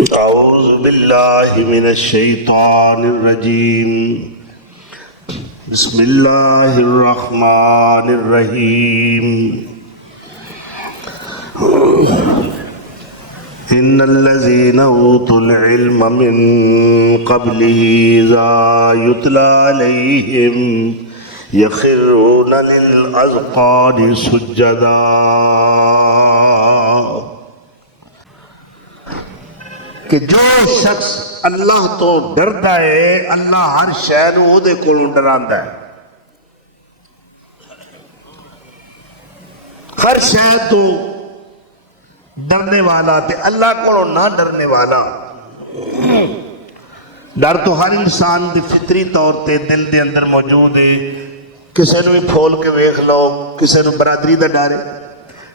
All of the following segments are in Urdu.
اعوذ باللہ من الشیطان الرجیم بسم اللہ الرحمن الرحیم ان الذین اوتوا العلم من قبله اذا یتلی علیہم یخرون للاذقان سجدا۔ کہ جو شخص اللہ تو ڈردا ہے اللہ ہر شے نوں اودے کولوں ڈراندا ہے، ہر شے تو ڈرنے والا تے اللہ کولوں نہ ڈرنے والا۔ ڈر تو ہر انسان دی فطری طور تے دل دے اندر موجود ہے۔ کسے نوں بھی پھول کے ویکھ لو، کسے نوں برادری دا ڈر ہے،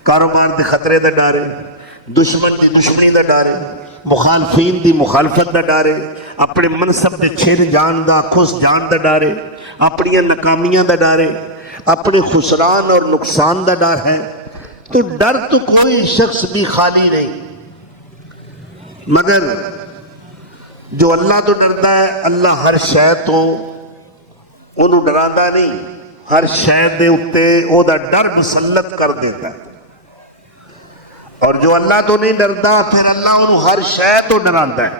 کاروبار دے خطرے دا ڈر ہے، دشمن دی دشمنی دا ڈر ہے، مخالفین دی مخالفت دا ڈر ہے، اپنے منصب دے چھن جان دا کھس جان دا ڈر ہے، اپنی ناکامیاں دا ڈر ہے، اپنے خسران اور نقصان دا ڈر ہے۔ تو ڈر تو کوئی شخص بھی خالی نہیں، مگر جو اللہ تو ڈردا ہے اللہ ہر شے تو انہوں ڈراندا نہیں، ہر شے دے اتے او دا ڈر مسلط کر دیتا ہے۔ اور جو اللہ تو نہیں ڈردا پھر اللہ انہوں ہر شے تو ڈراندا ہے۔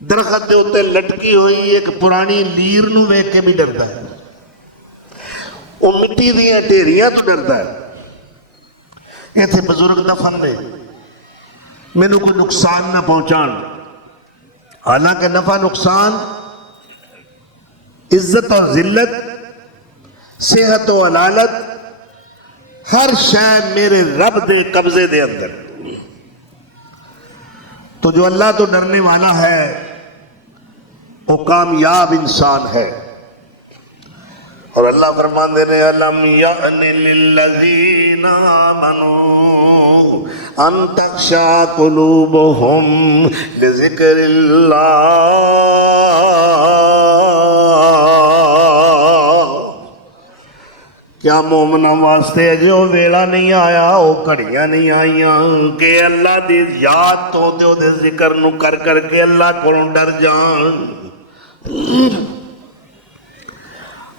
درخت دے اتے لٹکی ہوئی ایک پرانی لیر نو ویکھ کے بھی ڈردا ہے، وہ مٹی دیاں ڈھیریاں تو ڈردا ہے۔ یہ تھے بزرگ دفن نے مینوں کوئی نقصان نہ پہنچان، حالانکہ نفع نقصان، عزت اور ذلت، صحت و علالت، ہر شے میرے رب دے قبضے دے اندر۔ تو جو اللہ تو ڈرنے والا ہے وہ کامیاب انسان ہے۔ اور اللہ فرماندے نے الم یأن للذین آمنوا ان تخشع قلوبهم لذکر اللہ۔ کیا مومنوں واسطے اجے وہ ویلا نہیں آیا، وہ گھڑیاں نہیں آئیاں کہ اللہ دی یاد تو دے دے ذکر نو کر کر کے اللہ کولوں ڈر جان۔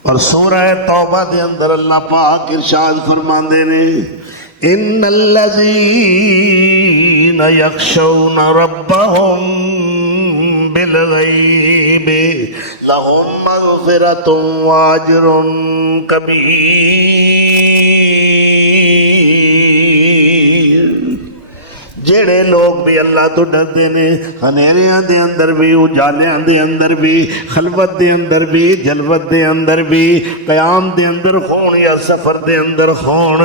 اور سورہ توبہ دے اندر اللہ پاک ارشاد فرماندے نے ان الذین یخشون ربهم بالغیب لہم مغفرۃ واجر کبیر۔ جڑے لوگ بھی اللہ تو ڈردے نے ہنیریاں دے اندر بھی، اجالیاں دے اندر بھی، خلوت دے اندر بھی، جلوت دے اندر بھی، قیام دے اندر ہون یا سفر دے اندر ہون،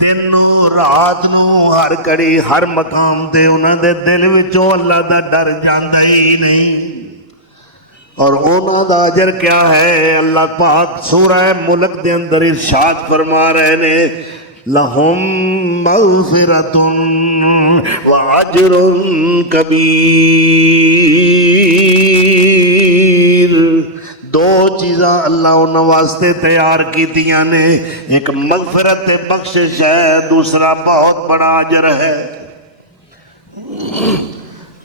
دن نو رات نو ہر کڑی ہر مقام تے انہاں دے دل وچوں اللہ دا ڈر جاندا ہی نہیں۔ اور انہاں دا اجر کیا ہے؟ اللہ پاک سورہ ملک دے اندر ارشاد فرما رہے نے لہم مغفرۃ واجر کبیر۔ دو چیزاں اللہ انہاں واسطے تیار کیتیاں نے، ایک مغفرت بخشش ہے، دوسرا بہت بڑا اجر ہے۔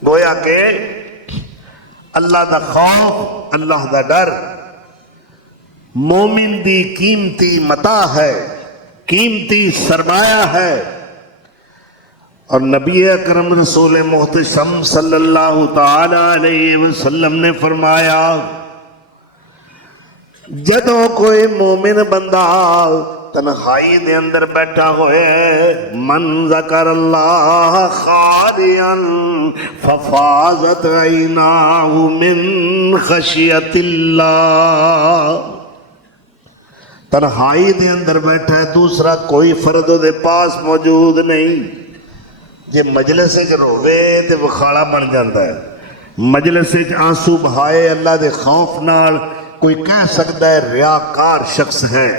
گویا کہ اللہ دا خوف، اللہ دا ڈر مومن دی قیمتی متاع ہے، قیمتی سرمایہ ہے۔ اور نبی اکرم رسول محتشم صلی اللہ تعالی علیہ وسلم نے فرمایا جدوں کوئی مومن بندہ تنہائی دے اندر بیٹھا ہوئے من ذکر اللہ خالیا ففاضت عیناہ من خشیت اللہ، تنہائی دے اندر بیٹھا ہے، دوسرا کوئی فرد دے پاس موجود نہیں، جے مجلس وچ روے تے وکھاڑا بن جاندا ہے، مجلس وچ آنسو بہائے اللہ دے خوف نال کوئی کہہ سکتا ہے ریاکار شخص ہے،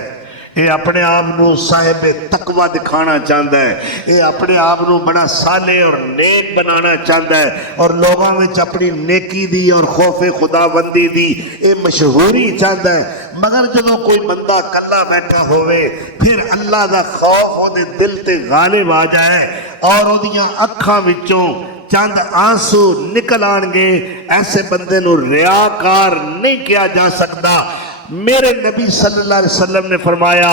یہ اپنے آپ نو صاحب تقوی دکھانا چاہتا ہے، یہ اپنے آپ نو بڑا صالح اور نیک بنانا چاہتا ہے، اور لوگوں میں اپنی نیکی دی اور خوف خداوندی دی یہ مشہوری چاہتا ہے۔ مگر جب کوئی بندہ کلا بیٹھا ہوئے پھر اللہ دا خوف وہ دل تے غالب آ جائے اور وہ اکھاں وچوں چند آنسو نکل آن گے، ایسے بندے نو ریاکار نہیں کیا جا سکتا۔ میرے نبی صلی اللہ علیہ وسلم نے فرمایا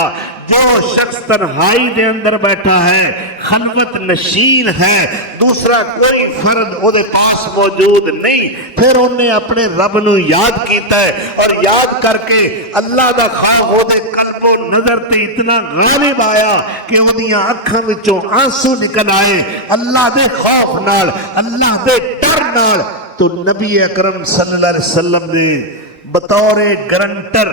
جو شخص تنہائی دے اندر بیٹھا ہے، خلوت نشین ہے، دوسرا کوئی فرد او دے پاس موجود نہیں، پھر انہیں اپنے رب نو یاد کیتا ہے اور یاد کر کے اللہ دا خوف او دے قلب و نظر تے اتنا غالب آیا کہ او دیاں اکھاں وچوں آنسو نکل آئے اللہ دے خوف نال، اللہ دے ڈر نال۔ تو نبی اکرم صلی اللہ علیہ وسلم نے بطور گرنٹر،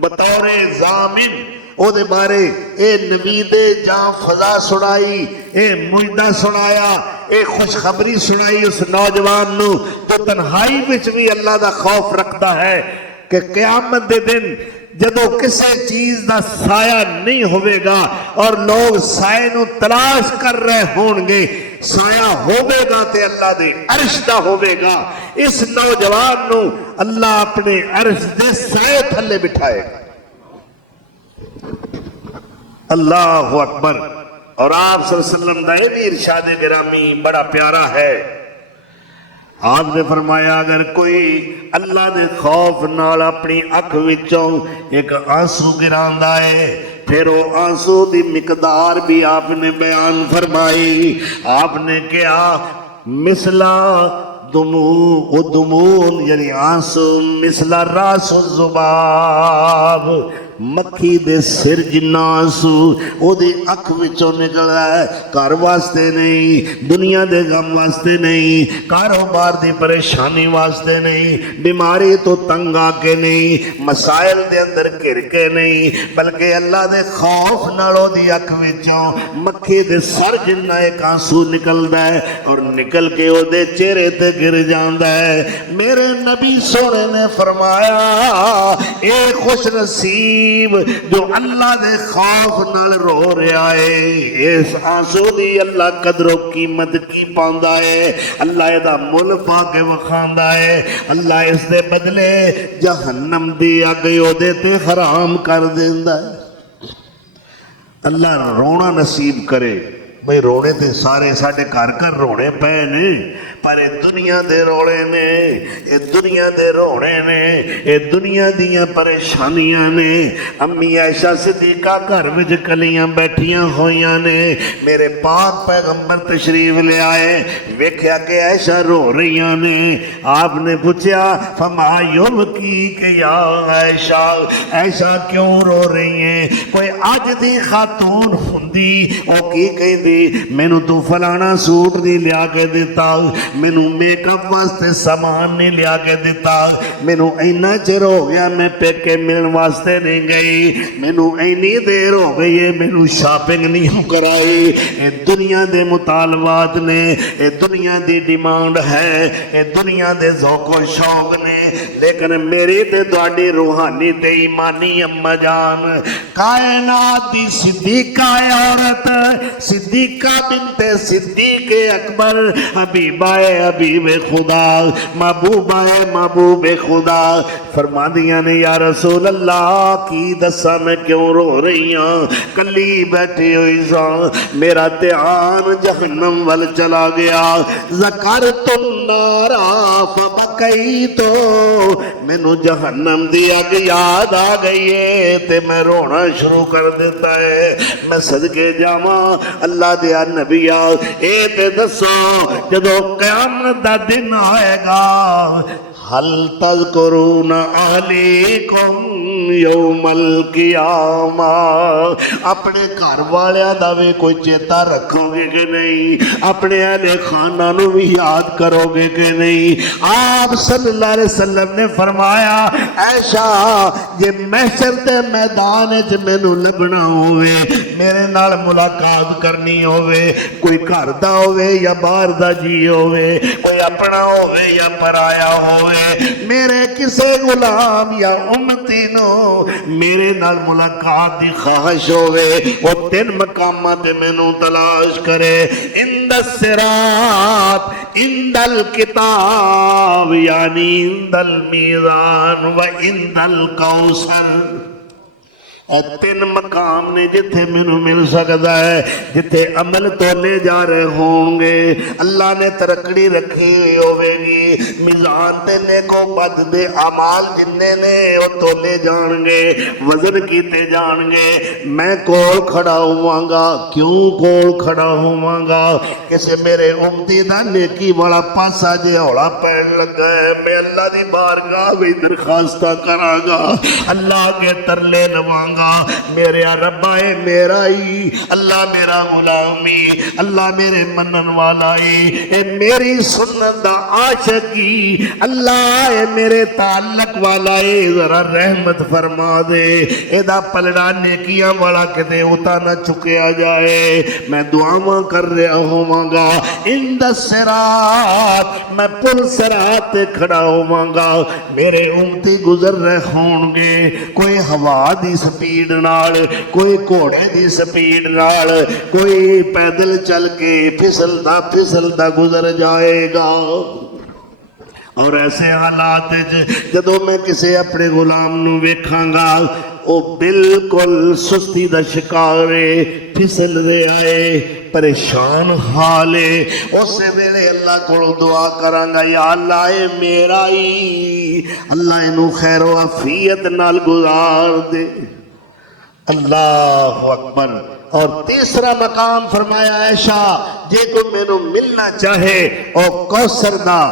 بطور ضامن او دے بارے اے نوید جاں فضا سنائی، اے مجدہ سنایا، اے خوشخبری سنائی اس نوجوان نو جو تنہائی وچ بھی اللہ دا خوف رکھتا ہے کہ قیامت دے دن جدو کسی چیز دا سایہ نہیں ہوئے گا اور لوگ سائے نو تلاش کر رہے ہون گے، سایہ ہوئے گا تے اللہ دے عرش دا ہوئے گا۔ اس نوجوان نو اللہ اپنے عرش دے سائے تھلے بٹھائے گا۔ اللہ اکبر۔ اور آپ صلی اللہ علیہ وسلم دا یہ بھی ارشاد گرامی بڑا پیارا ہے۔ آپ نے فرمایا اگر کوئی اللہ دے خوف نال اپنی اکھ وچوں ایک آنسو گراندا ہے، پھر وہ آنسو دی مقدار بھی آپ نے بیان فرمائی۔ آپ نے کہا مثلا دمون یعنی آنسو مثلا راس الذباب، مکھی دے سر جنہ آنسو او دے اکھ وچوں نکل ہے، گھر واسطے نہیں، دنیا دے غم واسطے نہیں، کاروبار دی پریشانی واسطے نہیں، بیماری تو تنگ آ کے نہیں، مسائل دے اندر گھر کے نہیں، بلکہ اللہ دے خوف نال او دی اکھ وچوں مکھی دے سر جنہ ایک آنسو نکلدا ہے اور نکل کے او دے چہرے تے گر جاندا ہے۔ میرے نبی سونے نے فرمایا اے خوش نصیب جو اللہ دے خوف نال رو رہا ہے، اس آنسو دی اللہ قدر و قیمت کی پاندا ہے، اللہ دا مل پا کے وکھاندا ہے، اللہ اس دے بدلے جہنم دی اگ دے تے حرام کر دیندا ہے۔ اللہ رونا نصیب کرے۔ بھئی رونے تے سارے ساڑھے کر رونے پے نے، پر اے دنیا دے روڑے نے، اے دنیا دے روڑے نے، اے دنیا دیاں پریشانیاں نے۔ امی عائشہ صدیقہ گھر وچ کلیاں بیٹھیاں ہویاں نے، میرے پاک پیغمبر تشریف لے آئے، ویکھیا کہ عائشہ رو رہیاں نے۔ آپ نے پوچھا فما یبکی کہ یا عائشہ، عائشہ کیوں رو رہی ہیں؟ کوئی آج دی خاتون ہوندی او کی کہندی مینوں تو فلانا سوٹ نہیں لیا کے دیتا، مینوں میک اپ واسطے سامان نہیں لیا کے دیتا، مینوں اینا چر ہو گیا میں پیکے ملن واسطے نہیں گئی، مینوں اینی دیر ہو گئی ہے مینوں شاپنگ نہیں کرائی۔ اے دنیا دے مطالبات نے، اے دنیا دی ڈیمانڈ ہے، اے دنیا دے ذوق و شوق نے، لیکن میری تے تہاڈی روحانی تے ایمانی اما جان کائنات دی صدیقہ عورت، صدیقہ بنت صدیق اکبر، حبیبہ حبیب خدا، محبوبہ محبوب خدا، فرما دیا نے یا رسول اللہ کی دسا میں کیوں رو رہی ہوں؟ کلی بیٹھی ہوئی سا، میرا دھیان جہنم وال چلا گیا، ذکرت النار فبکیت، مینوں جہنم دی اگ یاد آ گئی ہے تے میں رونا شروع کر دیتا ہے۔ میں صدقے جاواں اللہ دیا نبی اے تے دسو جدو قیامت دا دن آئے گا حل تذکرون اہلیکم یوم القیامہ، اپنے گھر والیاں دا بھی کوئی چیتا رکھو گے کہ نہیں؟ اپنے اہل خانہ نو بھی یاد کرو گے کہ نہیں؟ آپ صلی اللہ علیہ وسلم نے فرمایا عائشہ جے محشر تے میدان وچ مینوں لبنا ہوئے، میرے نال ملاقات کرنی ہوئے، کوئی گھر دا ہوئے یا باہر دا جی ہوئے، کوئی اپنا ہوئے یا پرایا ہوئے، میرے کسے غلام یا امتی نو میرے نال ملاقات دی خواہش ہوئے، وہ 3 مقامات مینوں تلاش کرے، اند الصراط، اند الکتاب یعنی اند المیزان و اند الکوثر۔ اے تین مقام نے جتھے مینوں مل سکتا ہے، جتھے عمل تولے جا رہے ہوں گے، اللہ نے ترکڑی رکھی ہوے گی، میزان تے نیکو بد دے اعمال جننے نے وہ تولے جان گے، وزن کیتے جان گے۔ میں کول کھڑا ہواں گا، کیوں کول کھڑا ہواں گا؟ کسے میرے امتی دا نیکی والا پاسا جے ہولا پین لگا ہے، میں اللہ دی بارگاہ میں درخواستہ کراں گا، اللہ کے ترلے لواں گا، میرے ربا اے میرا ہی، اللہ میرا غلامی، اللہ میرے منن والا ہی، اے میری سنت دا عاشقی، اللہ اے میرے تعلق والا اے، ذرا رحمت فرما دے، اے دا پلڑا نیکیاں والا کتے اتا نہ چکیا جائے۔ میں دعاواں کر رہا ہوں گا، اند الصراط، میں پل صراط تے کھڑا ہوں گا، میرے امتی گزر رہے ہوں گے، کوئی ہوا دی سپیڈ نال، کوئی گھوڑے دی سپیڈ نال، کوئی پیدل چل کے پھسلدا گزر جائے گا۔ اور ایسے حالات جدوں میں کسے اپنے غلام نو ویکھاں گا، او بالکل سستی دا شکار ہے، پھسل رہے آئے، پریشان حالے، اسے ویلے اللہ کو دعا کراں گا، یا اللہ اے میرا ہی، اللہ انہوں خیر و عافیت نال گزار دے۔ اللہ اکبر۔ اور تیسرا مقام فرمایا عائشہ، جے کو مینوں ملنا چاہے او کوثر دا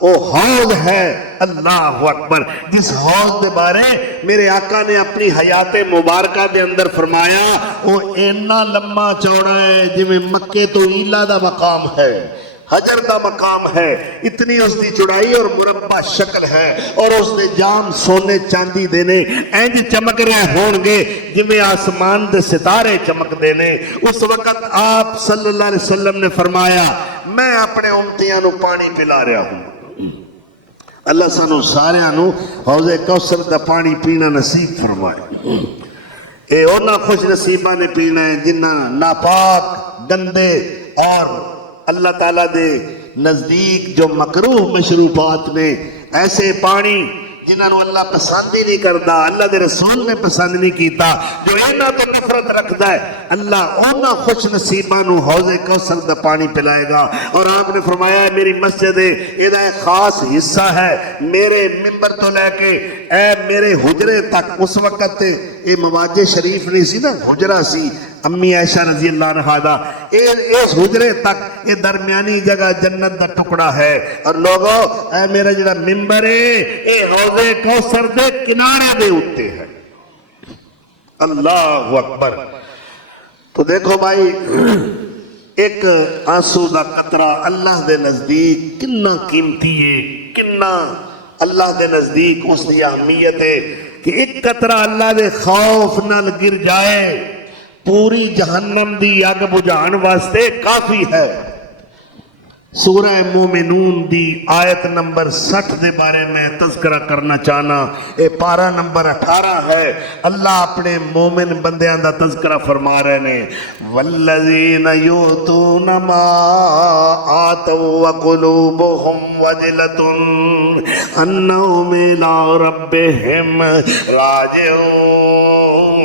او حوض ہے، اللہ اکبر، جس حوض دے بارے میرے آقا نے اپنی حیات مبارکہ دے اندر فرمایا، وہ اینا لمبا چوڑا ہے جویں مکے تو ایلا دا مقام ہے، حجر دا مقام ہے، اتنی اس دی چڑائی اور مربع شکل ہے، اور اس دے جام سونے چاندی دینے اینج چمک رہے ہون گے جویں آسمان دے ستارے چمک دینے۔ اس وقت آپ صلی اللہ علیہ وسلم نے فرمایا، میں اپنے امتیاں نو پانی پلا رہا ہوں، اللہ سانو سارے آنو حوض کوثر دا پانی پینا نصیب فرمائے۔ اے اونا خوش نصیبہ نے پینا ہے جنہ ناپاک گندے اور اللہ تعالیٰ دے نزدیک جو مکروہ مشروبات نے، ایسے پانی جنہوں اللہ پسند ہی نہیں کرتا، اللہ دے رسول نے پسند نہیں کیتا، جو اینا تو نفرت رکھتا ہے، اللہ اونا خوش نصیبہ نو حوض کوثر دا پانی پلائے گا۔ اور آپ نے فرمایا ہے میری مسجد ہے، یہ ایک خاص حصہ ہے، میرے ممبر تو لے کے اے میرے حجرے تک، اس وقت یہ مواجہ شریف نہیں سی نا، حجرہ سی، امی عائشہ رضی اللہ عنہ دا، اس حجرے تک یہ درمیانی جگہ جنت دا ٹکڑا ہے، اور لوگوں اے میرا جڑا ممبر ہے یہ حوض کوثر دے کنارے دے اٹھتے ہیں۔ اللہ اکبر۔ تو دیکھو بھائی، ایک آنسو دا قطرہ اللہ دے نزدیک کنا قیمتی ہے، کنا اللہ دے نزدیک اس کی اہمیت ہے کہ ایک قطرہ اللہ دے خوف نال گر جائے پوری جہنم دی اگ بجھان واسطے کافی ہے۔ سورہ مومنون دی آیت نمبر 60 دے بارے میں تذکرہ کرنا چاہنا، اے پارہ نمبر 18 ہے، اللہ اپنے مومن بندیاں دا تذکرہ فرما رہے نے، والذین یؤتون ما آتوا وقلوبہم وجلۃ انہم الی ربہم راجعون۔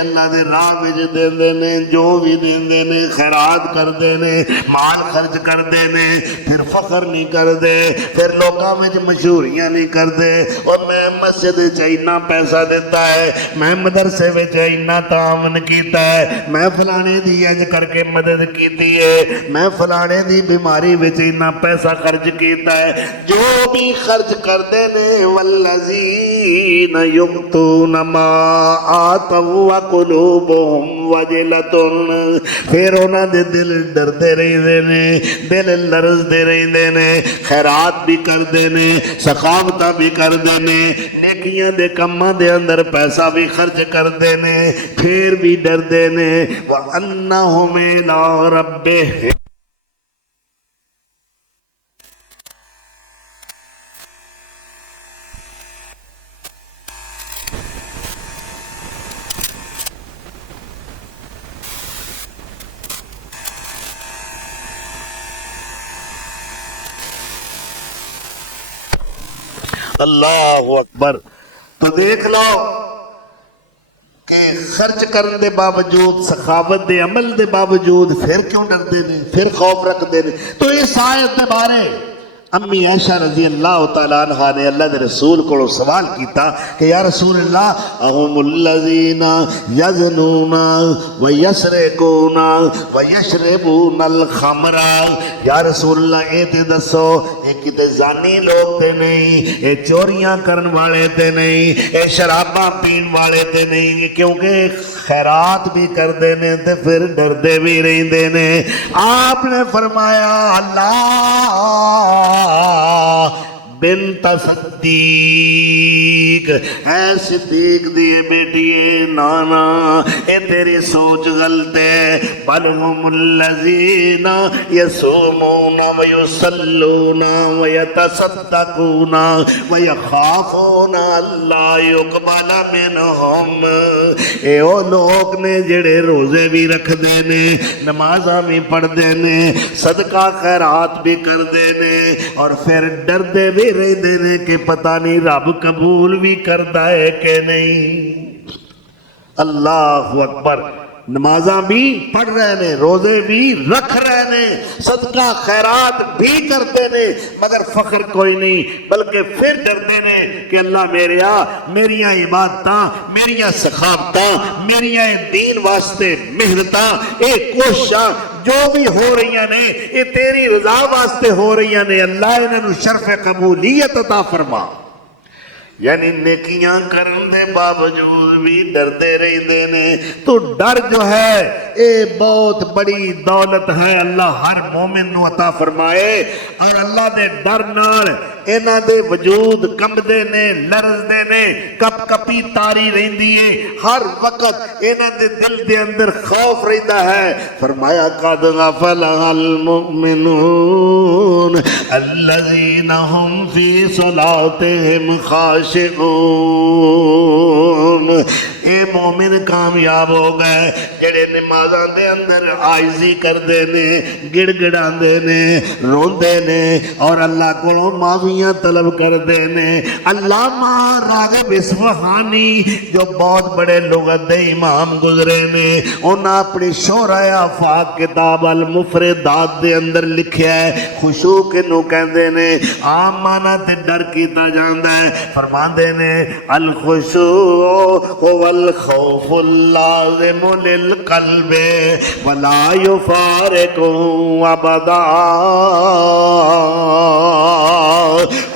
اللہ دے راہ وچ دیندے نے، جو بھی دیندے نے، خیرات کردے نے، مال خرچ کردے نے، پھر فخر نہیں کردے، پھر لوکاں وچ مشہوریاں نہیں کردے، اور میں مسجد وچ اتنا پیسہ دیتا ہے، میں مدرسے وچ اتنا تعاون کیتا ہے، میں فلانے دی اج کر کے مدد کیتی ہے، میں فلانے دی بیماری وچ اتنا پیسہ خرچ کیتا ہے، جو بھی خرچ کردے نے، والذین یؤتون ما آتوا قلوبہم وجلۃ، پھر انہاں دے دل ڈردے رہندے نے، دل لرزدے رہندے نے، خیرات بھی کردے نے، سخاوتاں بھی کردے نے، نیکیاں دے کماں دے اندر پیسہ بھی خرچ کردے نے، پھر بھی ڈردے نے، وَأَنَّهُمْ إِلَىٰ رَبِّهِمْ اللہ اکبر. تو دیکھ لو کہ خرچ کرنے دے باوجود سخاوت دے عمل دے باوجود پھر کیوں ڈردے نے پھر خوف رکھتے ہیں. تو اس آیت دے بارے امی عائشہ رضی اللہ تعالیٰ عنہ نے اللہ دے رسول کو سوال کیتا کہ یا رسول اللہ اہم الذین یزنون ویسرقون ویشربون الخمر. یا رسول اللہ اے تے دسو اے کتے زانی لوگ تے نہیں، اے چوریاں کرن والے تے نہیں، اے شراباں پین والے تے نہیں، کیونکہ خیرات بھی کردے نے تے پھر ڈردے بھی رہندے نے. آپ نے فرمایا اللہ بنت صدیق، اے صدیق دیے بیٹیے نانا اے تیری سوچ غلط ہے. بل ہم الذین یصومون ویصلون ویتصدقون ویخافون اللہ یقبل منہم. اے او لوگ نے جڑے روزے بھی رکھ دے نے، نمازاں بھی پڑھ دے نے، صدقہ خیرات بھی کر دے نے، اور پھر ڈردے بھی رہتے نے کہ پتہ نہیں رب قبول بھی کرتا ہے کہ نہیں. اللہ اکبر. نمازاں بھی پڑھ رہے نے، روزے بھی رکھ رہے نے، صدقہ خیرات بھی کرتے نے، مگر فخر کوئی نہیں، بلکہ پھر ڈرتے نے کہ اللہ میریاں عبادتاں، میریاں سخاوتاں، میریاں دین واسطے محنتاں، اے کوششاں جو بھی ہو رہی نے یہ تیری رضا واسطے ہو رہی نے، اللہ انہوں شرف قبولیت عطا فرما. یعنی نیکیاں کرن دے باوجود بھی ڈردے رہندے نے. تو ڈر جو ہے اے بہت بڑی دولت ہے، اللہ ہر مومن نو عطا فرمائے. اور اللہ دے ڈر نال انہاں دے وجود کمبدے نے، لرزدے نے، کپ کپی تاری رہندی ہے، ہر وقت انہاں دے دل دے اندر خوف رہندا ہے. فرمایا قد غفل المؤمنون الذین هم فی صلاتهم خاشعون. اے مومن کامیاب ہو گئے جڑے نمازاں دے اندر عاجزی کردے نے، گڑ گڑاندے نے، روندے نے، اور اللہ کو معافیاں طلب کردے نے. علامہ راغب اصفہانی جو بہت بڑے لغت دے امام گزرے نے، انہاں اپنی شورۂ آفاق کتاب المفردات دے اندر لکھیا ہے خشوع کنوں کہندے نے. عام معنی تے ڈر کیتا جاندا ہے. فرماندے نے الخشوع هو الخوف اللازم للقلب ولا يفارقه ابدا.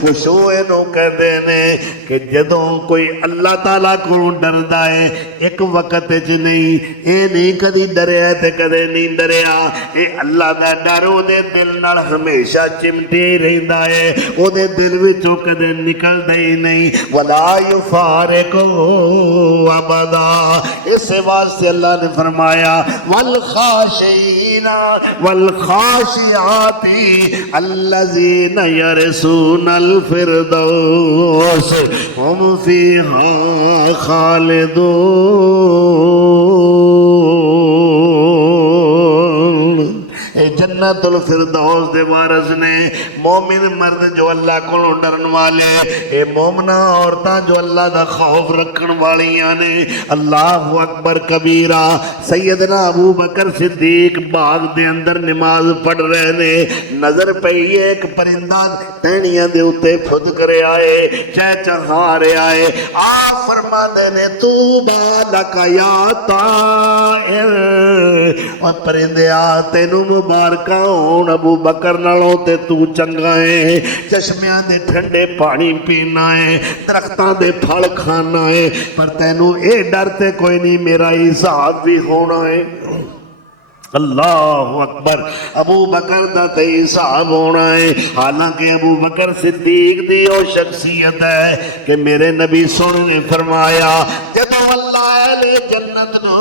خشوع انہوں کہتے ہیں کہ جدوں کوئی اللہ تعالیٰ کو ڈردا ہے ایک وقت چ نہیں، اے نہیں کدی ڈریا تے کدے نہیں ڈریا، اے اللہ دا ڈر او دے دل نال ہمیشہ چمٹے رہندا ہے، او دے دل وچوں کدے نکلدا ہی نہیں. ولا یفارقہ ابدا. اس واسطے اللہ نے فرمایا والخاشعین والخاشعات الذین یرثون الفردوس هم فیہا خالدون. جنت الفردوس دے وارث نے مومن مرد جو اللہ کو ڈرن والے، اے مومنہ عورتاں جو اللہ دا خوف رکھن والیاں نے. اللہ اکبر کبیرہ. سیدنا ابو بکر صدیق باغ دے اندر نماز پڑھ رہے نے، نظر پئی ایک پرندہ ٹہنیاں دے اتے پھد کرے آئے، چہچہا رہے آئے. آپ فرماندے نے توبہ لک یا طائر، اور پرندیا تینوں مبارکاں ہون ابو بکر نالوں تے تو چنگا ہے. چشمیاں دے ٹھنڈے پانی پینا ہے، درختاں دے پھل کھانا ہے، پر تینوں اے ڈر تے کوئی نہیں میرا حساب بھی ہونا ہے. اللہ اکبر. ابو بکر دا تے حساب ہونا ہے. حالانکہ ابو بکر صدیق دی او شخصیت ہے کہ میرے نبی سن نے فرمایا جدو اللہ اہل جنت نو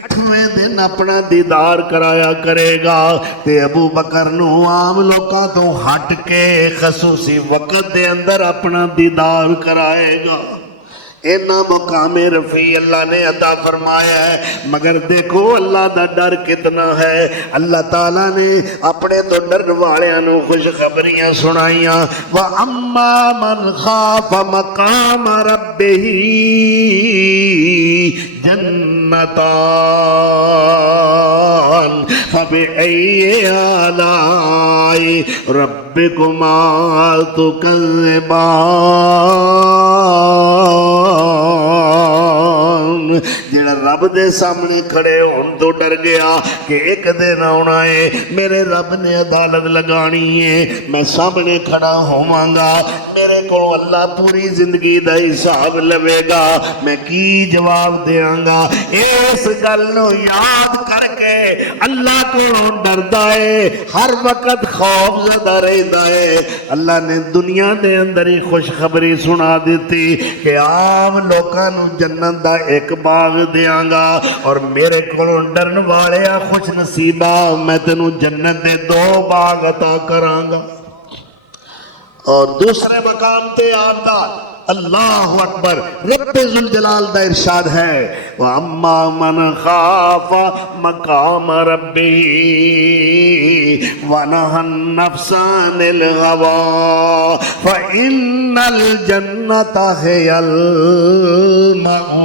8ویں دن اپنا دیدار کرایا کرے گا تے ابو بکر نو عام لوکاں تو ہٹ کے خصوصی وقت دے اندر اپنا دیدار کرائے گا. اینا مقام رفیع اللہ نے عطا فرمایا ہے. مگر دیکھو اللہ دا ڈر کتنا ہے. اللہ تعالیٰ نے اپنے تو ڈر والیاں نو خوشخبریاں سنائیاں. وَأَمَّا مَنْ خَافَ مَقَامَ رَبِّهِ جَنَّتَانِ فَبِأَيِّ آلَاءِ رَبِّكُمَا تُكَذِّبَانِ. جڑا رب دے سامنے کھڑے ہون تو ڈر گیا کہ ایک دن آنا ہے میرے رب نے عدالت لگانی ہے, میں سامنے کھڑا ہوواں گا, میرے کو اللہ پوری زندگی دا حساب لوے گا, میں کی جواب دیاں گا. اس گل نو یاد کر کے اللہ کو ڈردا ہے, ہر وقت خوف زدہ رہدا ہے. اللہ نے دنیا دے اندر ہی خوشخبری سنا دیتی کہ عام لوکاں نو جنت دا ایک باغ دیاں گا, اور میرے کو ڈرن والے خوش نصیبہ میں تینوں جنت دے 2 باغ عطا کراں گا. اور دوسرے مقام تے آتا اللہ اکبر رب ذوالجلال دا ارشاد ہے وَأَمَّا مَنْ خَافَ مَقَامَ رَبِّهِ وَنَهَى النَّفْسَ عَنِ الْهَوَىٰ فَإِنَّ الْجَنَّةَ هِيَ الْمَأْوَىٰ.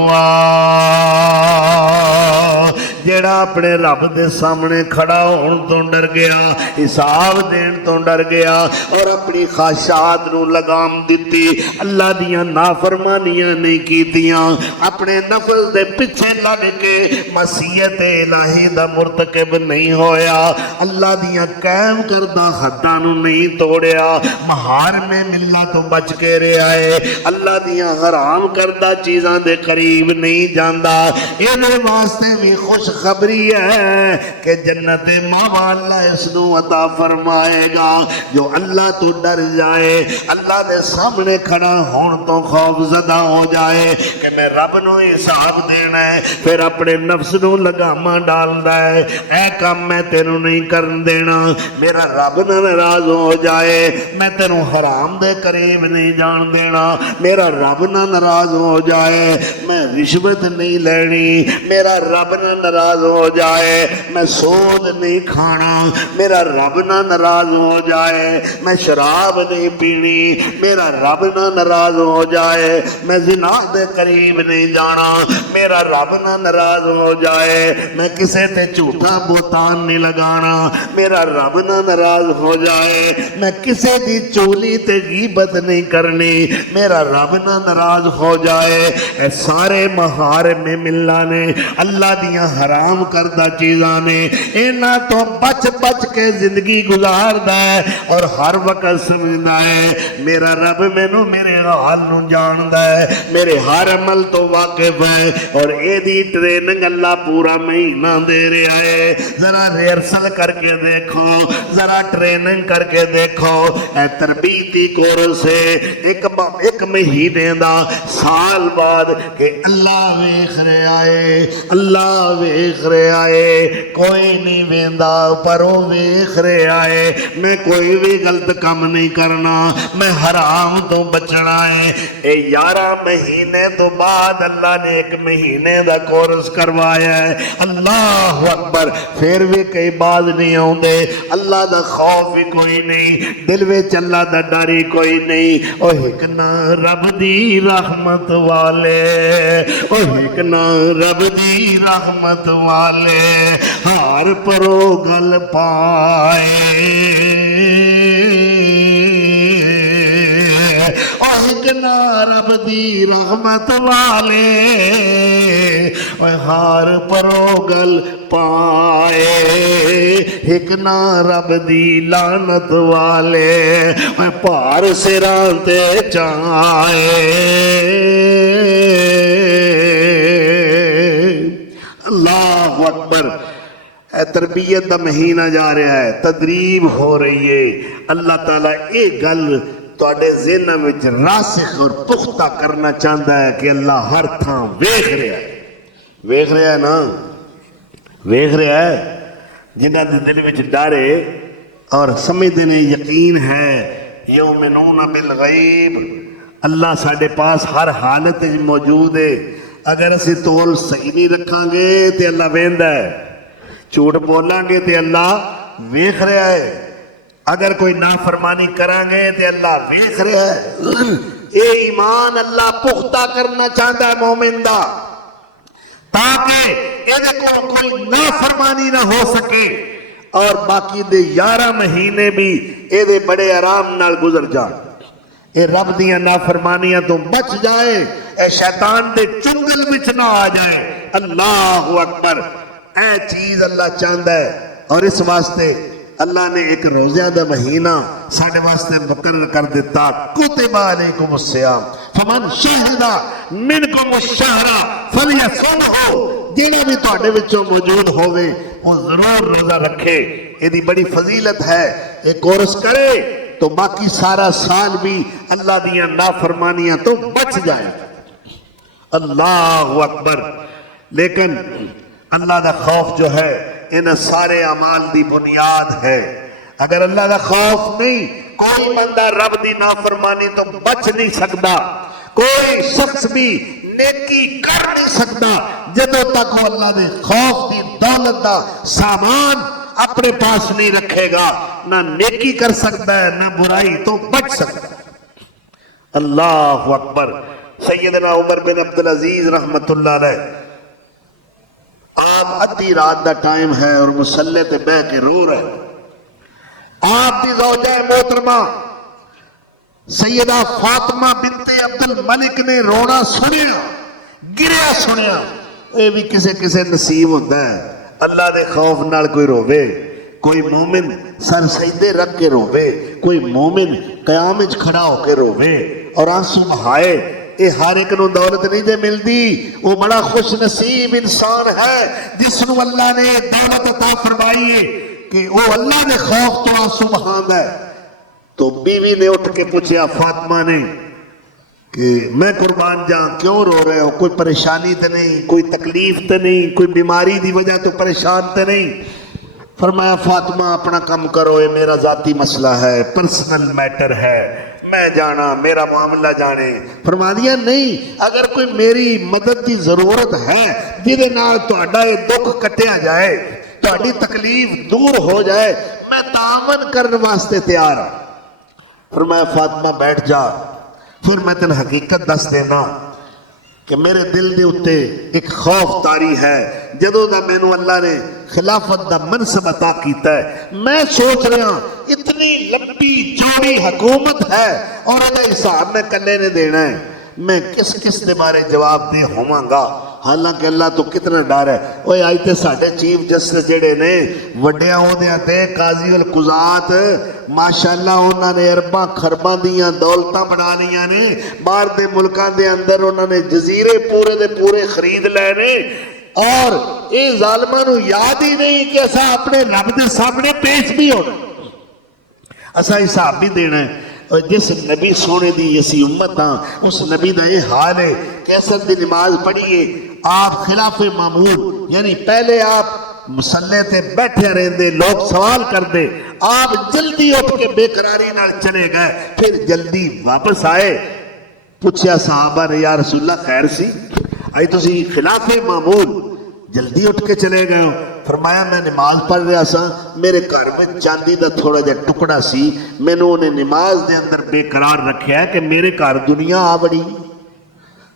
جیڑا اپنے رب دے سامنے کھڑا ہون تو ڈر گیا, حساب دین تو ڈر گیا, اور اپنی خواہشات نو لگام دیتی, اللہ دیاں نافرمانیاں نہیں کیتیاں, اپنے نفس دے پیچھے لگ کے مسیحت الہی دا مرتکب نہیں ہویا, اللہ دیاں قائم کردہ حداں نو نہیں توڑیا, محارم ملہ تو بچ کے رہا ہے, اللہ دیاں حرام کردہ چیزاں دے قریب نہیں جاندا. اینے واسطے بھی خوش خبری ہے کہ جنت ماوا اللہ اس نو عطا فرمائے گا جو اللہ تو ڈر جائے, اللہ دے سامنے کھڑا ہون تو خوف زدہ ہو جائے کہ میں رب نو حساب دینا ہے, پھر اپنے نفس نو لگامہ ڈالدا ہے اے کام میں تینوں نہیں کرن دینا, میرا رب نہ ناراض ہو جائے, میں تینوں حرام دے قریب نہیں جان دینا, میرا رب نہ ناراض ہو جائے, میں رشوت نہیں لینی, میرا رب نہ ناراض ہو جائے, میں سود نہیں کھانا, میرا رب نہ ناراض ہو جائے, میں شراب نہیں پینی, میرا رب نہ ناراض ہو جائے, میں زنا دے قریب نہیں جانا, میرا رب نہ ناراض ہو جائے, میں کسے تے جھوٹا بہتان نہیں لگانا, میرا رب نہ ناراض ہو جائے, میں کسے دی چولی تے غیبت نہیں کرنی, میرا رب نہ ناراض ہو جائے. اے سارے محارم ملہ نے اللہ دیاں حرام کردہ چیزاں نے اینا تو بچ بچ کے زندگی گزاردا ہے, اور ہر وقت سمجھدا ہے میرا رب مینوں میرے حال نو جاندا ہے, میرے ہر عمل تو واقف ہے, اور اے دی ٹریننگ اللہ پورا مہینہ دے رہا ہے. ذرا ریہرسل کر کے دیکھو, ذرا ٹریننگ کر کے دیکھو, اے تربیتی کورس ہے ایک مہینے دا سال بعد کہ اللہ ویکھ رہا ہے, اللہ ویکھ رہا ہے, کوئی نہیں ویندا پر وہ ویکھ رہا ہے, میں کوئی بھی غلط کام نہیں کرنا, میں حرام تو بچنا ہے. اے 11 مہینے تو بعد اللہ نے 1 مہینے دا کورس کروایا ہے. اللہ اکبر. پھر بھی کئی بات نہیں آتے, اللہ دا خوف بھی کوئی نہیں, دل وچ اللہ دا ڈر ہی کوئی نہیں. او ایک نا رب دی رحمت والے, او ایک نا رب دی رحمت والے, ہار پرو گل پائے, ایک نا رب دی رحمت والے, ہار پرو گل پائے, ایک نا رب دی لعنت والے, پار سراں تے چائے. اللہ اکبر. تربیت دا مہینہ جا رہا ہے, تدریب ہو رہی ہے. اللہ تعالیٰ ایک گل تواڈے ذہن وچ راسخ اور پختہ کرنا چاہتا ہے کہ اللہ ہر تھاں ویکھ رہا ہے. ویکھ رہا ہے نا, ویکھ رہا ہے. جنہاں دے دل وچ ڈر ہے اور سمجھتے ہیں یقین ہے, یؤمنون بالغیب, اللہ ساڈے پاس ہر حالت وچ موجود ہے. اگر اسی تول صحیح نہیں رکھاں گے تے اللہ ویندا ہے، جھوٹ بولاں گے تے اللہ ویکھ رہا ہے، اگر کوئی نافرمانی کریں گے تے اللہ ویکھ رہا ہے. اے ایمان اللہ پختہ کرنا چاہتا ہے مومن دا، تاکہ یہ کو کوئی نافرمانی نہ ہو سکے اور باقی دے 11 مہینے بھی یہ بڑے آرام نال گزر جان. اے رب دیاں نافرمانیاں تو بچ جائے، اے شیطان دے چنگل وچ نہ آ جائے. اللہ اکبر، اے چیز اللہ چاہتا ہے. اور اس واسطے اللہ نے ایک روزہ دا مہینہ ساڈے واسطے مقرر کر دیتا. کتب علیکم الصیام فمن شہد منکم الشہر فلیصمہ، جہاں بھی تواڈے وچوں موجود ہوے وہ ضرور روزہ رکھے. یہ بڑی فضیلت ہے. ایک کورس کرے تو باقی سارا سال بھی اللہ دیاں نافرمانیاں تو بچ جائے. اللہ اکبر. لیکن اللہ دا خوف جو ہے ان سارے اعمال دی بنیاد ہے. اگر اللہ دا خوف نہیں، کوئی بندہ رب دی نافرمانی تو بچ نہیں سکتا. کوئی شخص بھی نیکی کر نہیں سکتا جدوں تک وہ اللہ دے خوف دی دولت دا سامان اپنے پاس نہیں رکھے گا. نہ نیکی کر سکتا ہے نہ برائی تو بچ سکتا ہے. اللہ اکبر. سیدنا عمر بن عبدالعزیز رحمت اللہ علیہ، آپ ادھی رات دا ٹائم ہے اور مصلے تے بہ کے رو رہے. آپ دی زوجہ محترمہ سیدہ فاطمہ بنت عبد الملک نے رونا سنیا، گریا سنیا. یہ بھی کسے کسے نصیب ہوتا ہے. اللہ دے خوف نال کوئی روے، کوئی مومن سر سجدے رکھ کے روے، کوئی مومن قیام وچ کھڑا ہو کے روے اور آنسو بہائے. یہ ہر ایک نو دولت نہیں دے ملتی. وہ بڑا خوش نصیب انسان ہے جس نو اللہ نے دولت عطا فرمائی ہے کہ وہ اللہ دے خوف تو آنسو بہاندا ہے. تو بیوی نے اٹھ کے پوچھا فاطمہ نے کہ میں قربان جاؤں کیوں رو رہے ہو؟ کوئی پریشانی تو نہیں، کوئی تکلیف تو نہیں، کوئی بیماری دی وجہ تو پریشان تو نہیں؟ فرمایا فاطمہ اپنا کام کرو، یہ میرا ذاتی مسئلہ ہے، پرسنل میٹر ہے، میں جانا میرا معاملہ جانے. فرما دیا نہیں، اگر کوئی میری مدد کی ضرورت ہے جہدے نال تہاڈا یہ دکھ کٹیا جائے، تہاڈی تکلیف دور ہو جائے، میں تعاون کرنے واسطے تیار ہوں. فرمایا فاطمہ بیٹھ جا، پھر میں تین حقیقت دس دینا کہ میرے دل دے اتے ایک خوف طاری ہے. جدوں دا مینوں اللہ نے خلافت دا منصب عطا کیتا ہے، میں سوچ رہا اتنی لمبی چوڑی حکومت ہے اور یہ حساب میں کلے نے دینا ہے، میں کس کس دے بارے جواب دے ہوواں گا. حالانکہ اللہ تو کتنا ڈر ہے. اوہ آج تے ساڈے چیف جسٹس جڑے نے وڈیاں عہدیاں تے قاضی القضات، ماشاءاللہ انہاں نے ارباں خرباں دیاں دولتاں بنا لیاں نے. باہر دے ملکاں دے اندر انہاں نے جزیرے پورے دے پورے خرید لے نے اور اے ظالماں نو یاد ہی نہیں کہ اسا اپنے رب دے سامنے پیش بھی ہونا، اسا حساب بھی دینا ہے. اور جس نبی سونے دی اسی امت ہاں، اس نبی دا یہ حال ہے کہ اثر دی نماز پڑھیے آپ خلاف معمول، یعنی پہلے آپ مسلح تے بیٹھے رہندے، لوگ سوال کر دے، آپ جلدی اٹھ کے بے قراری نال چلے گئے، پھر جلدی واپس آئے. پوچھیا صحابہ نے یا رسول اللہ خیر سی؟ آئی تسی خلاف معمول جلدی اٹھ کے چلے گئے ہو. فرمایا میں نماز پڑھ رہا سا، میرے گھر میں چاندی دا تھوڑا جا ٹکڑا سی، میں نے انہیں نماز دے اندر بے قرار رکھیا ہے کہ میرے گھر دنیا آ بڑی.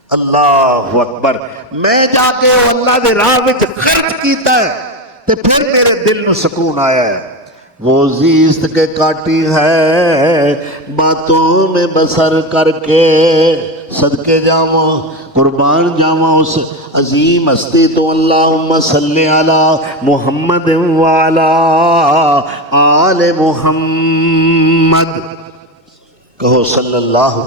اللہ اکبر. میں جا کے اللہ دے راہ وچ خرچ کیتا ہے تے پھر میرے دل نو سکون آیا ہے. وہ زیست کے کاٹی ہے باتوں میں بسر کر کے، صدقے جاواں قربان جاواں اس عظیم ہستی تو. اللہم صلی علی محمد وعلی آل محمد. کہو صلی اللہ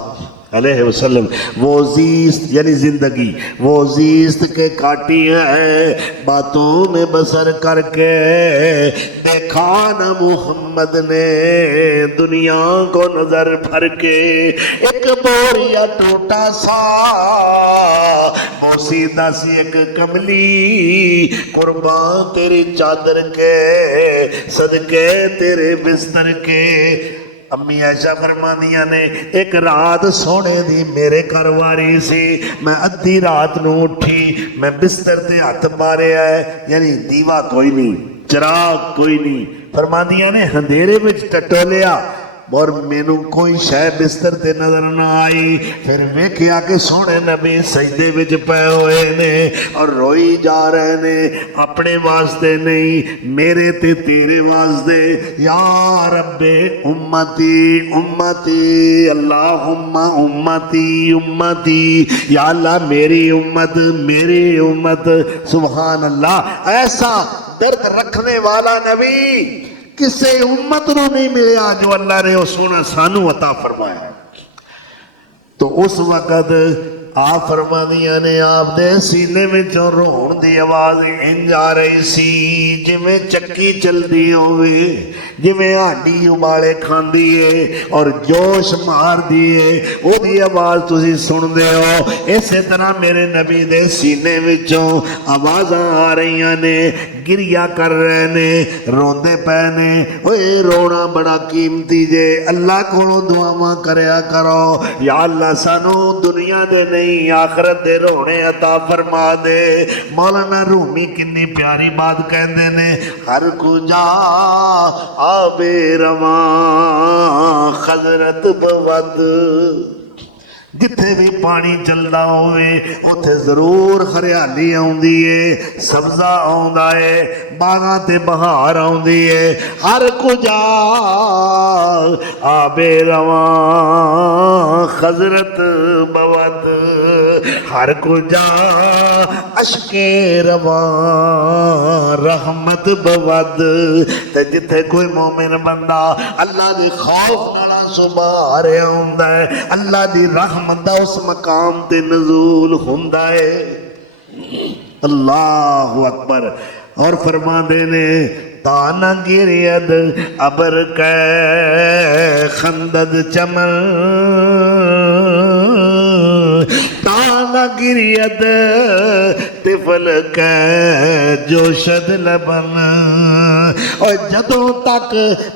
علیہ وسلم. وہ زیست یعنی زندگی، وہ زیست کے کاٹی ہے باتوں میں بسر کر کے، دیکھا نہ محمد نے دنیا کو نظر بھر کے. ایک بوریا ٹوٹا سا موسیدہ سی ایک کملی، قربان تیری چادر کے صدقے تیرے بستر کے. امی عائشہ فرماندیاں نے ایک رات سونے دی میرے گھر واری سی میں ادھی رات نو اٹھی میں بستر تے ہاتھ ماریا ہے یعنی دیوا کوئی نہیں چراغ کوئی نہیں فرماندیاں نے اندھیرے وچ ٹٹولیا اور مینوں کوئی شے بستر تے نظر نہ آئی پھر ویکھیا کہ سونے نبی سجدے وچ پے ہوئے نے اور روئی جا رہے نے اپنے واسطے نہیں میرے تے تیرے واسطے یا رب امتی امتی اللہم امتی امتی یا اللہ میری امت سبحان اللہ ایسا درد رکھنے والا نبی کسے امت نو نہیں ملیا جو اللہ نے وہ سونا سانو عطا فرمایا تو اس وقت آپ فرمانیاں نے آپ دے سینے میں جو رون دی آواز انج آ رہی سی جی میں چکی چل دی ہوئے جی میں آنڈی ابالے کھان دیئے اور جوش مار دیئے وہ دی آواز تسی سن دے ہو اسی طرح میرے نبی دے سینے میں جو آواز آ رہی نے گریا کر رہے نے روندے پینے اوے رونا بڑا قیمتی جے اللہ کو دعاواں کریا کرو یا اللہ سانو دنیا دے نہیں آخرت دے رونے عطا فرما دے مولانا رومی کنی پیاری بات کہندے نے ہر کو جا آبے رواں خضرت بود جتھے بھی پانی چلدا ہوئے اتھے ضرور ہریالی آوندی ہے سبزہ آوندا ہے باغاں تے بہار آوندی ہے ہر کجا آبے رواں خضرت بود ہر کجا اشک رواں رحمت بود تے جتھے کوئی مومن بندہ اللہ دی خوف نال صبح رہا ہوندا ہے اللہ دی رحمت دا اس مقام تے نزول ہوندا ہے اللہ اکبر اور فرما دے نے تانا گرید ابر کے خندد چمن تانا گرید طفل کے جوشد لبن اور جدوں تک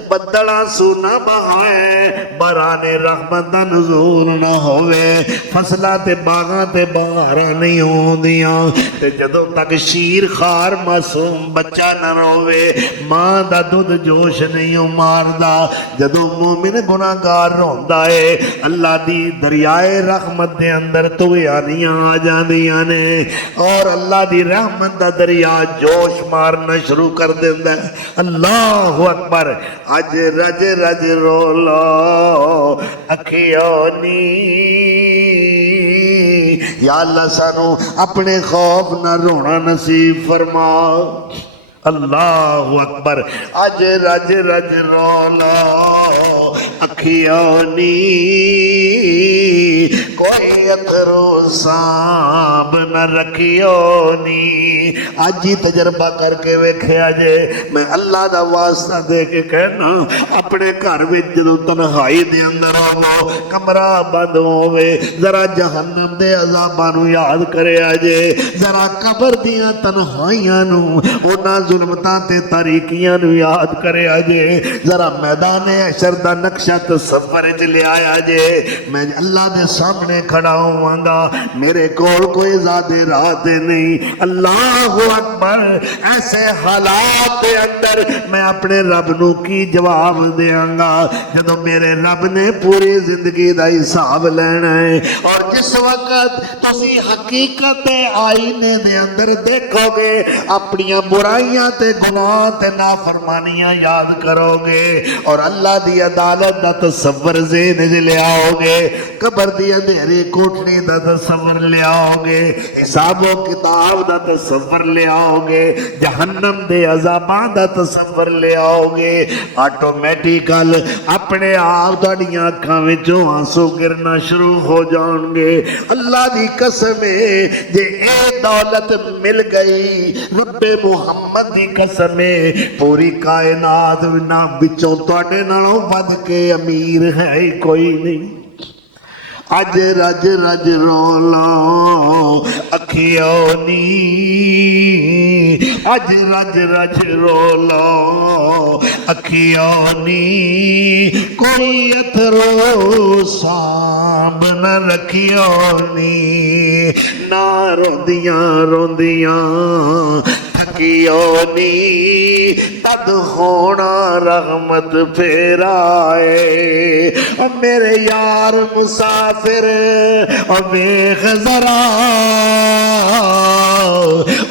بدلہ سونا بہائے برانے رحمت دا نزول نہ ہوئے فصلہ تے باغاں تے بہاراں نہیں ہوں دیاں تے جدوں تک شیر خار معصوم بچہ نہ روے ماں دا دودھ جوش نہیں ہوں ماردا جدوں مومن گناہگار روندا ہے اللہ دی دریائے رحمت دے اندر تویانیاں آ جاندیاں نے اور اللہ دی رحمت دا دریا جوش مارنا شروع کر دیندا ہے اللہ اکبر اج رج رج رولو اکھیوں نی یا اللہ سانو اپنے خوف نہ رونا نصیب فرما اللہ اکبر اج رج رج رولو اکھیوں نی کوئی اترو سانب نہ رکھیو نی آج ہی تجربہ کر کے ویکھیا جے میں اللہ دا واسطہ دے کے کہنا اپنے گھر میں جدوں تنہائی دے اندر آو کمرہ بند ہوئے ذرا جہنم دے عذاباں نو یاد کریا جے ذرا قبر دیاں تنہائیاں نو انہاں ظلمتاں تے تاریکیاں نو یاد کریا جے ذرا میدان حشر دا نقشہ تصور وچ لے آیا جے میں اللہ دے سامنے کھڑا ہوں گا میرے کول کوئی زیادہ راہ نہیں اللہ اکبر ایسے حالات کے اندر میں اپنے رب نو کی جواب دیاں گا جدو میرے رب نے پوری زندگی دا حساب لینا ہے اور جس وقت تسی حقیقت آئینے دے اندر دیکھو گے اپنی برائیاں تے گناہ تے نافرمانیاں یاد کرو گے اور اللہ دی عدالت دا تصور ذہن وچ لے آؤ گے قبر دی اندھیری کوٹھڑی دا تصور لے آؤ گے حساب و کتاب دا تصور لے آؤ گے جہنم دے عذاباں دا تصور لے آؤ گے آٹومیٹیکل اپنے آپ تہاڈیاں اکھاں وچوں آنسو گرنا شروع ہو جان گے اللہ دی قسم ہے جے اے دولت مل گئی رب محمد دی قسم ہے پوری کائنات نہ وچوں تہاڈے نالوں ود کے امیر ہے کوئی نہیں اج رج رج رولا اکھیوں نی اج رج رج رولا اکھیوں نی کوئی اترو سانب نہ رکھیوں نی نہ روندیاں روندیاں تھکیوں نی تد ہونا رحمت پھیرائے میرے یار مسافر ویکھ ذرا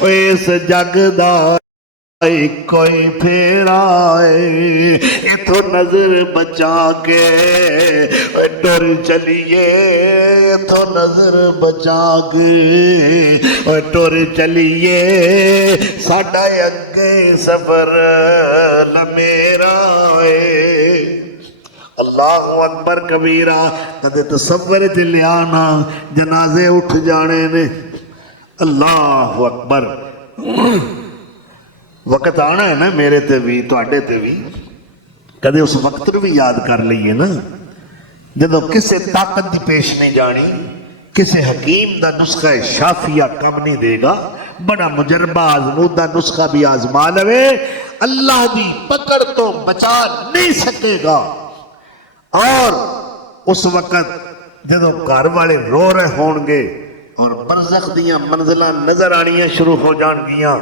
اس جگ دا کوئی پھیرائے اتھو نظر بچا کے ڈر چلیے اتھو نظر بچا کے ڈر چلیے ساڈا اگے سفر لمیرا ہے اللہ اکبر کبیرہ کدے تصور چ لیانا جنازے اٹھ جانے نے اللہ اکبر وقت آنا ہے نا میرے تے بھی تواڈے تے بھی کدے اس وقت نو بھی یاد کر لئیے نا جدو کسے طاقت دی پیش نہیں جانی کسے حکیم دا نسخہ شافیہ کم نہیں دے گا بڑا مجربہ آزمودہ نسخہ بھی آزما لوے اللہ دی پکڑ تو بچا نہیں سکے گا اور اس وقت جدو گھر والے رو رہے ہون گے اور برزخ دیاں منزلہ نظر آنیاں شروع ہو جان گیاں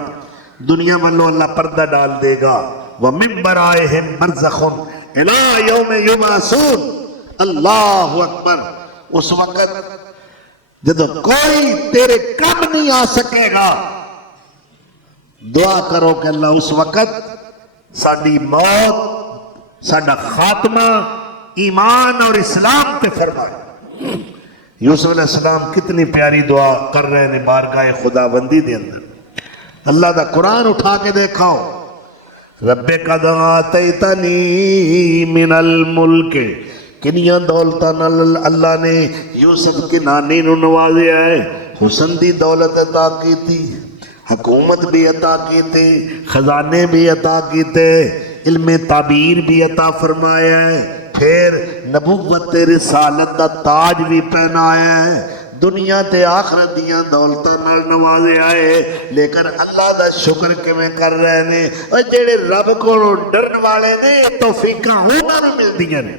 دنیا والو اللہ پردہ ڈال دے گا وَمِن بَرَائِهِمْ بَرْزَخٌ إِلَىٰ يَوْمِ يُبْعَثُونَ اللہ اکبر اس وقت جب کوئی تیرے کم نہیں آ سکے گا دعا کرو کہ اللہ اس وقت ساڈی موت ساڈا خاتمہ ایمان اور اسلام پہ فرمائے یوسف علیہ السلام کتنی پیاری دعا کر رہے ہیں بارگاہ خدا بندی دے اندر اللہ دا قرآن اٹھا کے دیکھاؤ رب قد آتیتنی من الملک کنیاں دولتاں اللہ نے یوسف کی نانی نو نوازے آئے حسن دی دولت عطا کی تھی حکومت بھی عطا کی تھی خزانے بھی عطا کی تھے علم تعبیر بھی عطا فرمایا ہے پھر نبوت رسالت دا تاج بھی پہنایا ہے دنیا تے آخرت دیاں دولتاں نال نوازے آئے لیکن اللہ دا شکر کیویں کر رہے نے اور جڑے رب کو ڈرن والے نے توفیقاں انہاں نوں ملدیاں نے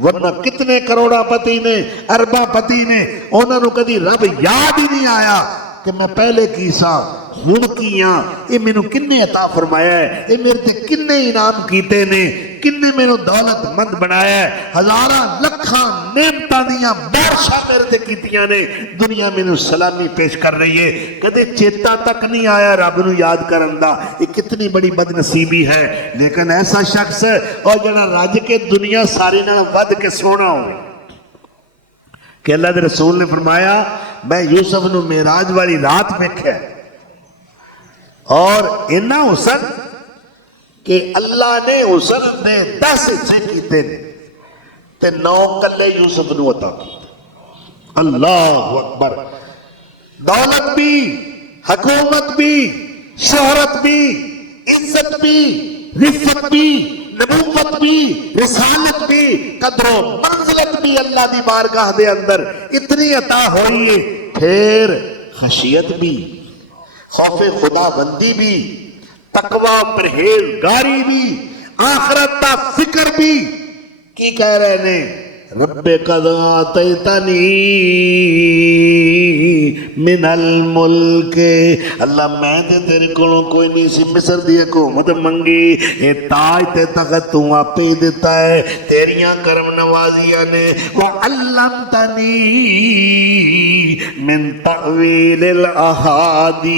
ورنہ کتنے کروڑا پتی نے اربا پتی نے انہاں نوں کدی رب یاد ہی نہیں آیا کہ میں پہلے کی سا ہن کیاں اے مینوں کنے عطا فرمایا ہے اے میرے تے کنے انعام کیتے نے کنے مینوں دولت مند بنایا ہے ہزاراں لکھاں نعمتاں دیاں بارشاں میرے تے کیتیاں نے دنیا مینوں سلامی پیش کر رہی ہے کدے چیتا تک نہیں آیا رب نوں یاد کرن دا یہ کتنی بڑی بد نصیبی ہے لیکن ایسا شخص اور جڑا رج کے دنیا ساری نال ود کے سونا ہو کہ اللہ دے رسول نے فرمایا میں یوسف نو معراج والی رات ویکھیا اور اتنا حسن کہ اللہ نے حسن نے 10 حصے کیتے تے 9 کلے یوسف نو عطا کیتے اللہ اکبر دولت بھی حکومت بھی شہرت بھی عزت بھی رفت بھی نبوت بھی رسالت بھی قدر و منزلت بھی اللہ دی بارگاہ دے اندر اتنی عطا ہوئی ہے پھر خشیت بھی خوف خدا بندی بھی تقوی پرہیزگاری بھی آخرت کا فکر بھی کی کہہ رہے نے رب قد آتیتنی من الملک اللہ میں تے تیرے کولوں کوئی نہیں سی مصر دی حکومت منگی اے تاج تے تخت تو آپے ہی دیتا ہے تیریاں کرم نوازیاں نے وعلمتنی من تأویل الاحادیث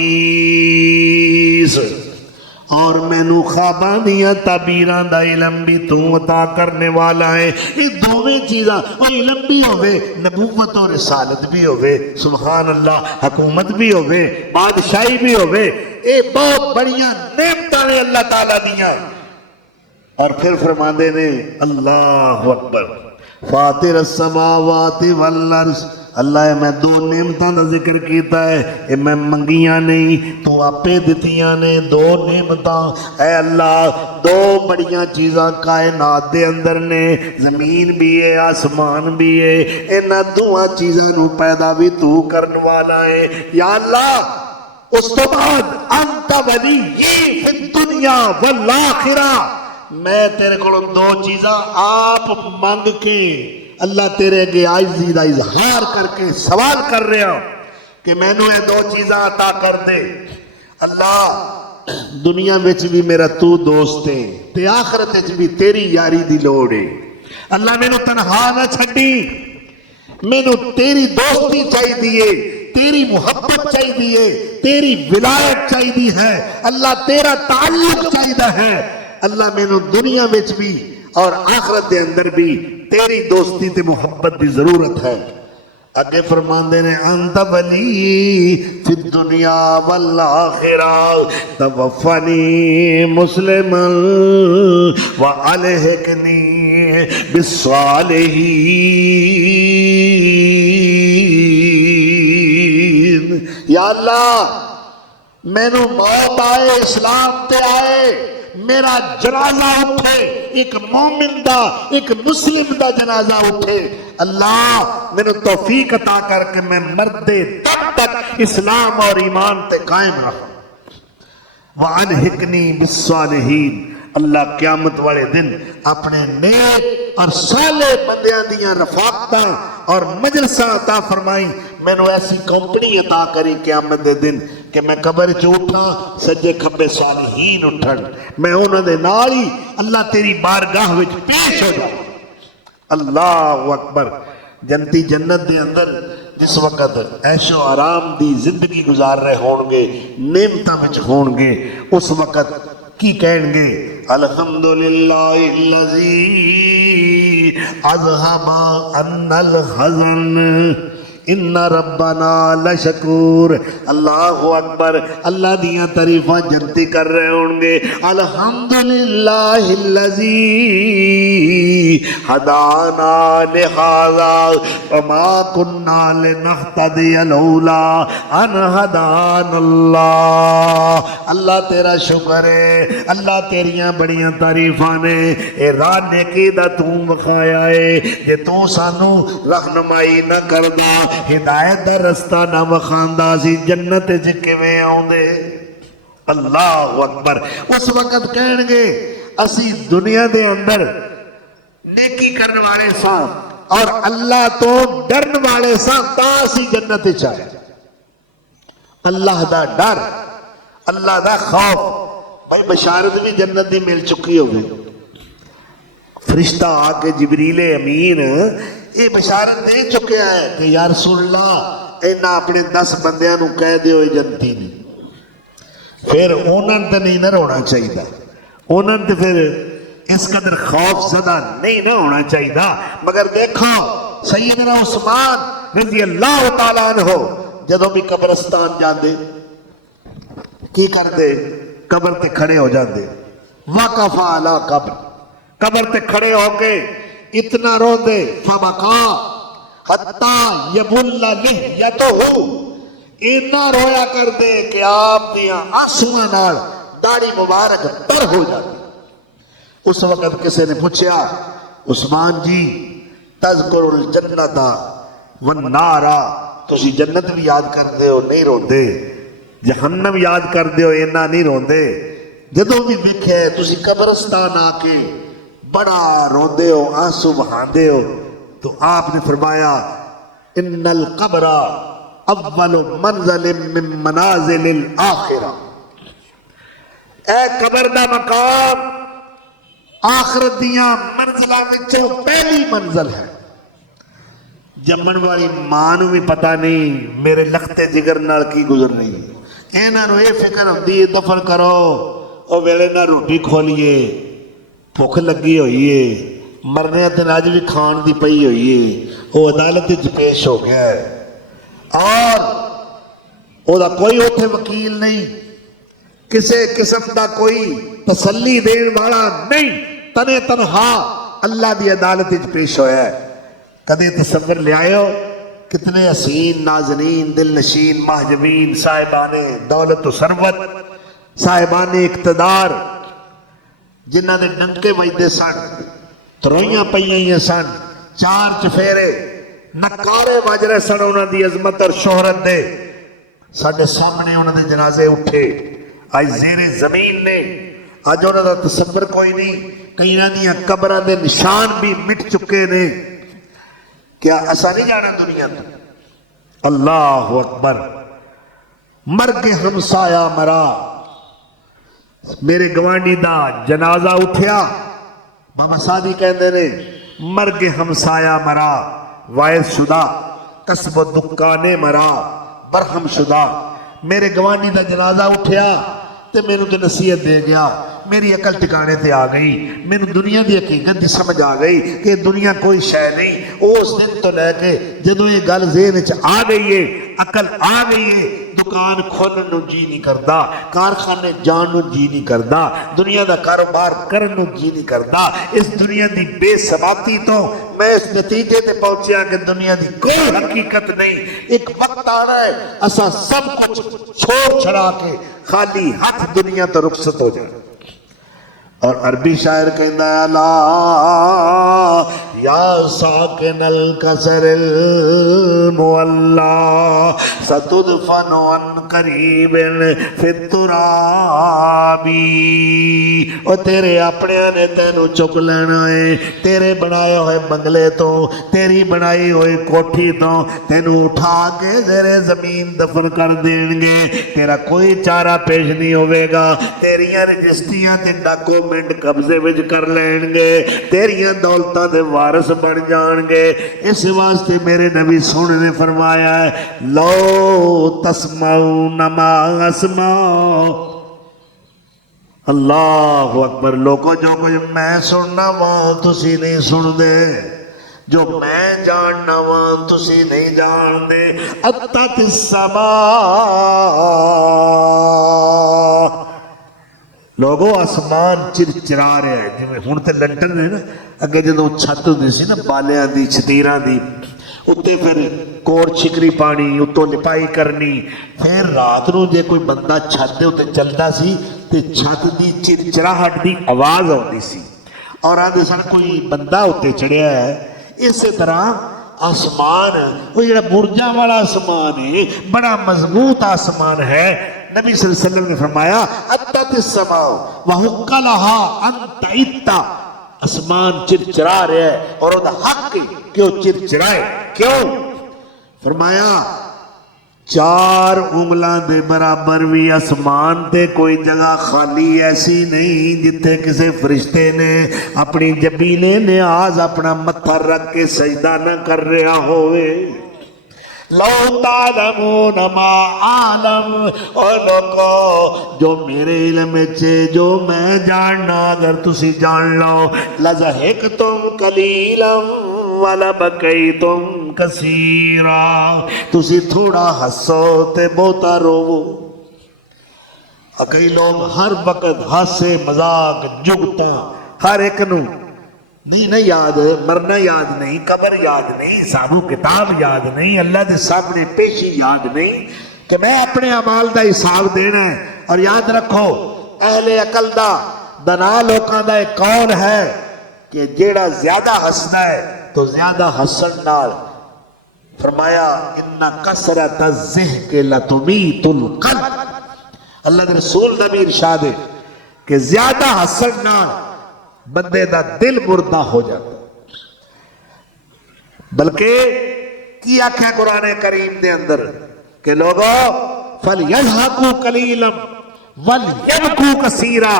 اور میں نو خواباں دیاں تعبیراں دا علم بھی تو عطا کرنے والا ہے یہ دونوں چیزاں اور علم بھی ہوئے نبوت اور رسالت بھی ہوئے سبحان اللہ حکومت بھی ہوئے بادشاہی بھی ہوئے یہ بہت بڑیاں نعمتاں نے اللہ تعالیٰ دیاں اور پھر فرماندے نے اللہ اکبر فاطر السماوات والارض اللہ میں دو نعمتوں کا ذکر کیتا ہے یہ میں منگیاں نہیں تو آپے دتیاں نے دو نعمتاں اے اللہ دو بڑیاں چیزاں کائنات دے اندر نے زمین بھی ہے آسمان بھی ہے انہاں دوہاں چیزاں نو پیدا بھی تو کرن والا ہے یا اللہ اس تو بعد انت ولی فی الدنیا والآخرہ میں تیرے کو دو چیزاں آپ مانگ کے اللہ تیرے اگے عاجزی دا اظہار کر کے سوال کر رہا ہوں کہ میں نے دو چیزاں عطا کر دے اللہ دنیا وچ بھی میرا تو دوست ہے تے آخرت وچ بھی تیری یاری دی لوڑ ہے اللہ میں نے تنہا نہ چھڈی میں نے تیری دوستی چاہی دیئے تیری محبت چاہی دیئے تیری ولایت چاہی دی ہے اللہ تیرا تعلق چاہی دا ہے اللہ میں نے دنیا وچ بھی اور آخرت دے اندر بھی تیری دوستی تے محبت دی ضرورت ہے اگے فرماندے نے انت ولی فی الدنیا والآخرہ توفنی مسلما والحقنی بالصالحین یا اللہ میں نو موت آئے اسلام تے آئے میرا جنازہ اٹھے ایک مومن دا ایک مسلم دا جنازہ اٹھے اللہ میں نے توفیق عطا کر کے میں مردے تب تک اسلام اور ایمان تے قائم رہا وَأَلْحِقْنِي بِالصَّالِحِينَ اللہ قیامت والے دن اپنے نیک اور صالح بندیاں دیاں رفاقتاں اور مجلساں عطا فرمائیں میں نے ایسی کمپنی عطا کری قیامت دے دن کہ میں قبر چ اٹھا سجے کھبے صالحین اٹھن میں انہاں دے نال ہی اللہ تیری بارگاہ وچ پیش ہو جاؤں اللہ اکبر جنتی جنت دے اندر جس وقت عیش و آرام دی زندگی گزار رہے ہون گے نعمتاں وچ ہون گے اس وقت کی کہیں گے الحمدللہ الذی اذھب عنا الحزن ان ربنا لشکور اللہ اکبر اللہ دیاں تعریفاں جنتی کر رہے ہوں گے الحمدللہ الذی ہدانا لہذا وما کننا لنہتدی لولا ان ہدانا اللہ اللہ تیرا شکر ہے اللہ تیریاں بڑیاں تعریفاں نے اے راہ نیکی دا تو مخایا ہے جے تو سانو رہنمائی نہ کردہ ہدایت دا رستہ نہ مخاندہ سی جنت جکے میں آؤں دے اللہ اکبر اس وقت کہیں گے اسی دنیا دے اندر نیکی کرنے والے ساں اور اللہ تو ڈرن والے ساں تا اسی جنت چاہے اللہ دا ڈر اللہ دا خوف بھائی بشارت بھی جنت دی مل چکی ہوگی فرشتہ آکے جبریل امین یہ بشارت دے چکے ہیں کہ یا رسول اللہ اینا اپنے 10 بندیاں نو کہہ دے ہوئے جنتی نہیں پھر انہوں تے نہیں نہ رونا چاہیے انہوں تے پھر اس قدر خوف زدہ نہیں نہ ہونا چاہیے مگر دیکھو سیدنا عثمان رضی اللہ تعالیٰ عنہ جدوں بھی قبرستان جاندے کی کر دے قبر تے کھڑے ہو جاندے وقف علی قبر تے کھڑے ہو کے اتنا رو دے فبقا حتی یبل لحیتہو اتنا رویا کر دے کہ آپ دیاں آنسواں نال داڑھی مبارک پر ہو جاتی اس وقت کسی نے پوچھا عثمان جی تذکر الجنت والنار تسی جنت بھی یاد کر دے ہو نہیں رو دے جہنم یاد کر دے ہو اینا نہیں رو دے جدوں بھی دیکھے تسی قبرستان آ کے بڑا رو دے ہو آنسو بہاندے ہو تو آپ نے فرمایا ان القبر اول منزل من منازل الاخرہ اے قبر دا مقام آخرت دیاں منزلہ وچوں پہلی منزل ہے جمن والی ماں نو بھی پتہ نہیں میرے لختے جگر نال کی گزر نہیں اینا نو اے فکر ہوندی دفن کرو او ویلے نہ روٹی کھولیے بھوک لگی ہوئی ہے مرنے دن اج بھی کھان دی پئی ہوئی ہے وہ عدالت وچ پیش ہو گیا ہے اور وہ دا کوئی اوتھے وکیل نہیں کسے قسم دا کوئی تسلی دین والا نہیں تنے تنہا اللہ دی عدالت وچ پیش ہویا ہے کدے تصور لے آئے ہو کتنے حسین نازنین دل نشین محجبین صاحبان دولت و ثروت صاحبان اقتدار جنہ نے ڈنکے وجدے سن تروئیاں پئیاں سن چار چفیرے نکارے وج رہے سن انہوں دی عظمت اور شہرت دے ساڈے سامنے انہوں دے جنازے اٹھے آج زیر زمین نے آج انہوں دا تصور کوئی نہیں کئی دیاں قبراں دے نشان بھی مٹ چکے نے کیا ایسا نہیں جانا دنیا تو اللہ اکبر مرگ ہمسایا مرا میرے گوانڈی دا جنازہ اٹھیا بابا سادی کہندے نے مرگ ہمسایا مرا وائز شدہ قصب و دکانے مرا برہم شدہ میرے گوانڈی دا جنازہ اٹھیا تے میرے تو نصیحت دے گیا میری عقل ٹکانے تے آ گئی میرے دنیا دی حقیقت دی سمجھ آ گئی کہ دنیا کوئی شے نہیں اس دن تو لے کے جدوں یہ گل ذہن وچ آ گئی ہے عقل آ گئی ہے دکان کھولن نو جی نہیں کردا کارخانے جان نو جی نہیں کردا دنیا دا کاروبار کرن نو جی نہیں کردا اس دنیا دی بے ثباتی تو میں اس نتیجے تے پہنچیا کہ دنیا دی کوئی حقیقت نہیں ایک وقت آنا ہے اسا سب کچھ چھوڑ چھڑا کے خالی ہاتھ دنیا تو رخصت ہو جائے اور عربی شاعر کہندا ہے لا یا ساکن القصر المعلا ستدفن عن قریب فی التراب اور تیرے اپنے نے تینوں چک لینا ہے تیرے بنائے ہوئے بنگلے تو تیری بنائی ہوئی کوٹھی تو تینوں اٹھا کے زیر زمین دفن کر دیں گے تیرا کوئی چارہ پیش نہیں ہوئے گا تیریاں رجسٹریاں تے ڈاکومنٹ قبضے وچ کر لین گے تیریاں دولتاں دے وارث بن جان گے اس واسطے میرے نبی سونے نے فرمایا ہے لو تسمعون ما اسمع اللہ اکبر لوگوں جو کچھ میں سننا وہاں تسی نہیں سن دے جو میں جاننا وہاں تسی نہیں جان دے اتت السماء لوگوں آسمان چرچرا رہے ہیں جی میں ہون تے لنٹن ہے نا اگے جدوں چھت ہوندی سی نا بالیاں دی چھتیراں دی اتے پھر کوڑ چھکری پانی اتوں لپائی کرنی پھر رات نو جے کوئی بندہ چھت دے اتے چلدا سی تے چھت دی چرچراہٹ دی آواز آندی سی اور آندے سن کوئی بندہ اتے چڑھیا ہے اسی طرح آسمان وہ جڑا برجاں والا آسمان ہے بڑا مضبوط آسمان ہے نبی صلی اللہ علیہ وسلم نے فرمایا اتت السماء وحق لها ان تعت آسمان چرچرا رہا ہے اور وہ حق کیوں چرچرائے کیوں فرمایا چار انگلاں دے برابر بھی آسمان تے کوئی جگہ خالی ایسی نہیں جتے کسی فرشتے نے اپنی جبینے نیاز اپنا متھا رکھ کے سجدہ نہ کر رہا ہوئے لو تعلمون ما عالم اور لوگو جو میرے علم چھے جو میں جاننا اگر تسی جان لو لزہکتم قلیلا ولبکیتم کثیرا تسی تھوڑا ہسو تے بہتا روو کئی لوگ ہر وقت ہاسے مذاق جگتا ہر ایک نو نہیں یاد مرنا یاد نہیں قبر یاد نہیں حساب و کتاب یاد نہیں اللہ دے سامنے پیشی یاد نہیں کہ میں اپنے اعمال دا حساب دینا ہے اور یاد رکھو اہل عقل دا دنا لوکاں دا ایک قول ہے کہ جیڑا زیادہ ہسنا ہے تو زیادہ حسن نال فرمایا ان کثرت الضحک لتمیت القلب اللہ دے رسول نبی ارشاد ہے کہ زیادہ حسن نال بندے دا دل مردہ ہو جاتا بلکہ کی آکھیں قرآن کریم دے اندر کہ لوگوں فَلْيَضْحَكُوا قَلِيلًا وَلْيَبْكُوا كَثِيرًا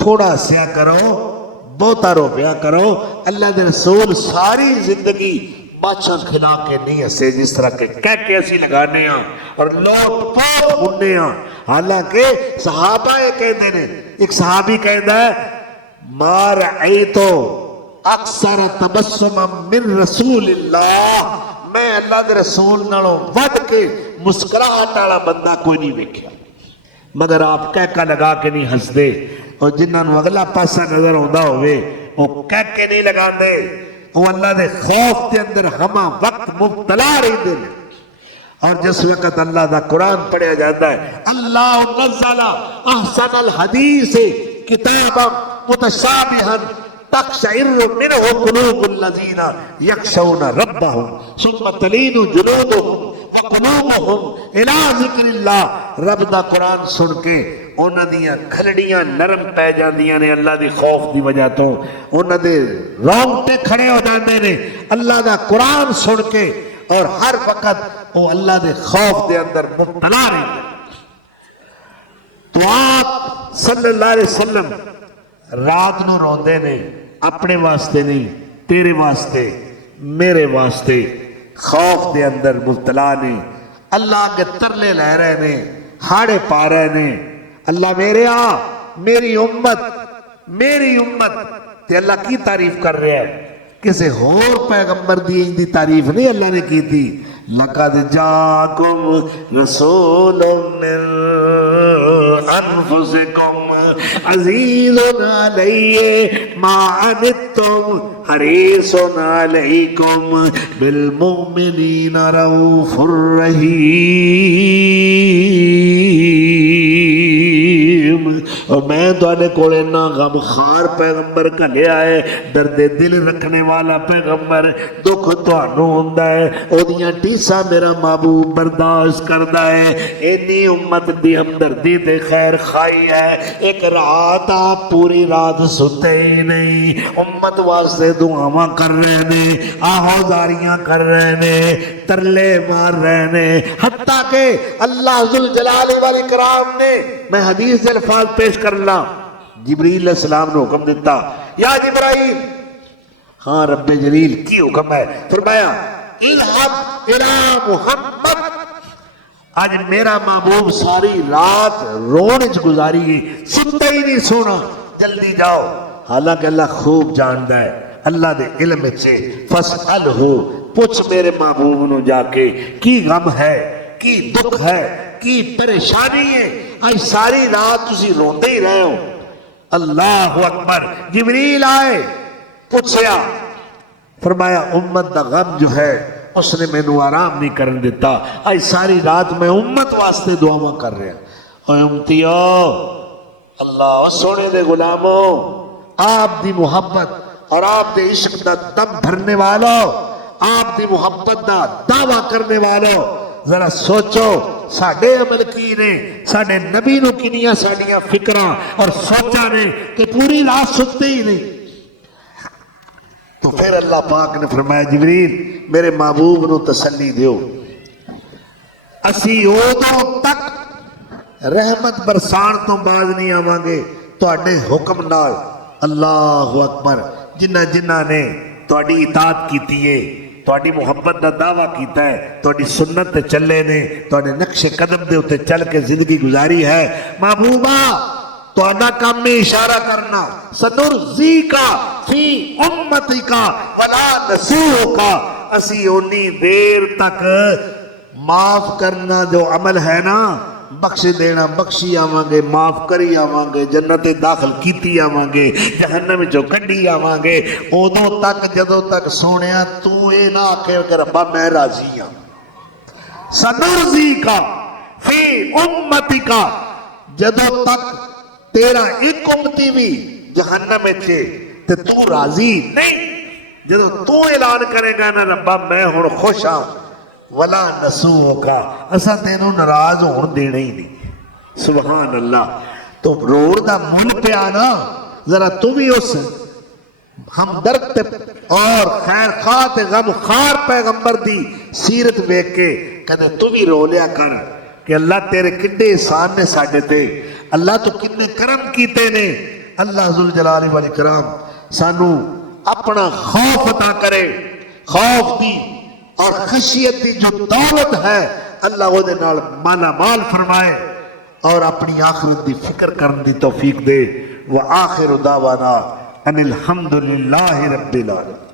تھوڑا سیا کرو بہتا روپیہ کرو اللہ دے رسول ساری زندگی باچھاں کھلا کے نہیں ہسے جس طرح کے کہہ کے اسی لگانے ہیں اور لوگ پاپ ہونے ہیں حالانکہ صحابہ کہتے ہیں ایک صحابی کہتا ہے ما رأیتو اکثر تبسم من رسول اللہ میں اللہ دے رسول نالوں ود کے مسکراہٹ والا بندہ کوئی نہیں ویکھیا مگر آپ کہہ لگا کے نہیں ہنس دے اور جنہاں نو اگلا پاسا نظر ہوندا ہوئے وہ کہہ کے نہیں لگا دے وہ اللہ دے خوف دے اندر ہما وقت مبتلا رہتے ہیں. اور جس وقت اللہ دا قرآن پڑھیا جاتا ہے اللہ نزل احسن الحدیث کتابا متشابہا تقشعر منہ قلوب الذین یخشون ربہم ثم تلین جلودہم وقلوبہم الی ذکر اللہ. رب دا قرآن سن کے انہاں دیاں کھلڑیاں نرم پہ جاندیاں نے اللہ دی خوف دی وجہ تو, انہاں دے رونگٹے کھڑے ہو جاندے نے اللہ دا قرآن سن کے, اور ہر وقت وہ اللہ دے خوف دے اندر مبتلا رہتے. تو آپ صلی اللہ علیہ وسلم رات نو روندے نے, اپنے واسطے نہیں, تیرے واسطے, میرے واسطے خوف دے اندر مبتلا نے. اللہ کے ترلے لے رہے نے, ہاڑے پا رہے نے, اللہ میرے میری امت تے اللہ کی تعریف کر رہے ہیں. کسی اور پیغمبر دی تعریف نہیں اللہ نے کی تھی. لَقَدْ جَاءَكُمْ رَسُولٌ مِّنْ أَنفُسِكُمْ عَزِيزٌ عَلَيْهِ مَا عَنِتُّمْ حَرِيصٌ عَلَيْكُمْ بِالْمُؤْمِنِينَ رَءُوفٌ رَحِيمٌ. اور میں تواڈے کول اتنا غمخار پیغمبر گھلیا ہے, درد دل رکھنے والا پیغمبر. دکھ تانوں ہوندا ہے, اودیاں ٹیساں میرا محبوب برداشت کردا ہے. اینی امت دی ہمدردی تے خیر خائی ہے. ایک رات آپ پوری رات ستے ہی نہیں, امت واسطے دعاواں کر رہے نے, آہوازاریاں کر رہے نے, ترلے مار رہے نے. حتیٰ کہ اللہ ذوالجلال والاکرام نے, میں حدیث سے الفاظ پیش کرنا, جبریل علیہ السلام نے حکم دیتا, یا جبرائیل. ہاں رب جلیل کی حکم ہے. فرمایا اذهب الى محمد. آج میرا محبوب ساری رات رونے چ گزاری گئی, ستا ہی نہیں سونا, جلدی جاؤ. حالانکہ اللہ خوب جاندا ہے, اللہ دے علم سے فاسألہ, پوچھ میرے محبوب نو جا کے کی غم ہے, کی دکھ ہے, کی پریشانی ہے. آج ساری رات تسی روندے ہی رہے ہو. اللہ اکبر. جبریل آئے, پوچھیا, فرمایا امت دا غم جو ہے اس نے میں نو آرام نہیں کرن دیتا. آج ساری رات میں امت واسطے دعاواں کر رہا. اے امتیو, اللہ سونے دے غلاموں, آپ دی محبت اور آپ دے عشق دا دم بھرنے والوں, آپ دی محبت دا دعویٰ کرنے والوں, ذرا سوچو ساڑھے عمل کی نے, ساڑھے نبی نو کنیاں ساڑھیاں فکرہ اور سوچا نے کہ پوری رات سکتے ہی نہیں. تو پھر اللہ پاک نے فرمایا جبریل میرے محبوب نو تسلی دیو, اسی اودوں تک رحمت برسان تو باز نہیں آواں گے تواڈے حکم نال. اللہ اکبر. جنہ جنہ نے تواڈی اطاعت کیتی ہے, تواڈی محبت دا دعویٰ کیتا ہے, تواڈی سنت تے چلے نے, تواڈے نقش قدم دے اتے چل کے زندگی گزاری ہے, محبوبہ تواڈا کام میں اشارہ کرنا, سنرزیکا فی امتکا ولا نسوکا. اسی اونی دیر تک معاف کرنا جو عمل ہے نا, بخش دینا بخشی آواں گے, معاف کری آواں گے, جنت داخل کیتی آواں گے, جہنم جو کڈی آواں گے. ادوں تک جدوں تک سونیا تو اے نہ آکھے کہ ربا میں راضی ہاں. سنرزیکا فی امتکا, جدوں تک تیرا ایک امتی بھی جہنم چھے تے تو راضی نہیں, جدوں تو اعلان کرے گا نا ربا میں ہن خوش ہاں, ولا نسوء کا, اسا تینوں ناراض ہون دینا ہی نہیں. سبحان اللہ. تو روڑ دا مل پہ آنا, ذرا تو بھی اس ہمدرد اور خیر خواہ غم خار پیغمبر دی سیرت بیک کے کہتے تو بھی رو لیا کر کہ اللہ تیرے کنے احسان نے ساڈے تے, اللہ تو کنے کرم کیتے نے. اللہ ذوالجلال والاکرام سانو اپنا خوف عطا کرے, خوف دی اور خشیت دی جو دولت ہے اللہ وہ دے نال مالا مال فرمائے, اور اپنی آخرت دی فکر کرن دی توفیق دے. وآخر دعوانا ان الحمدللہ رب العالمین.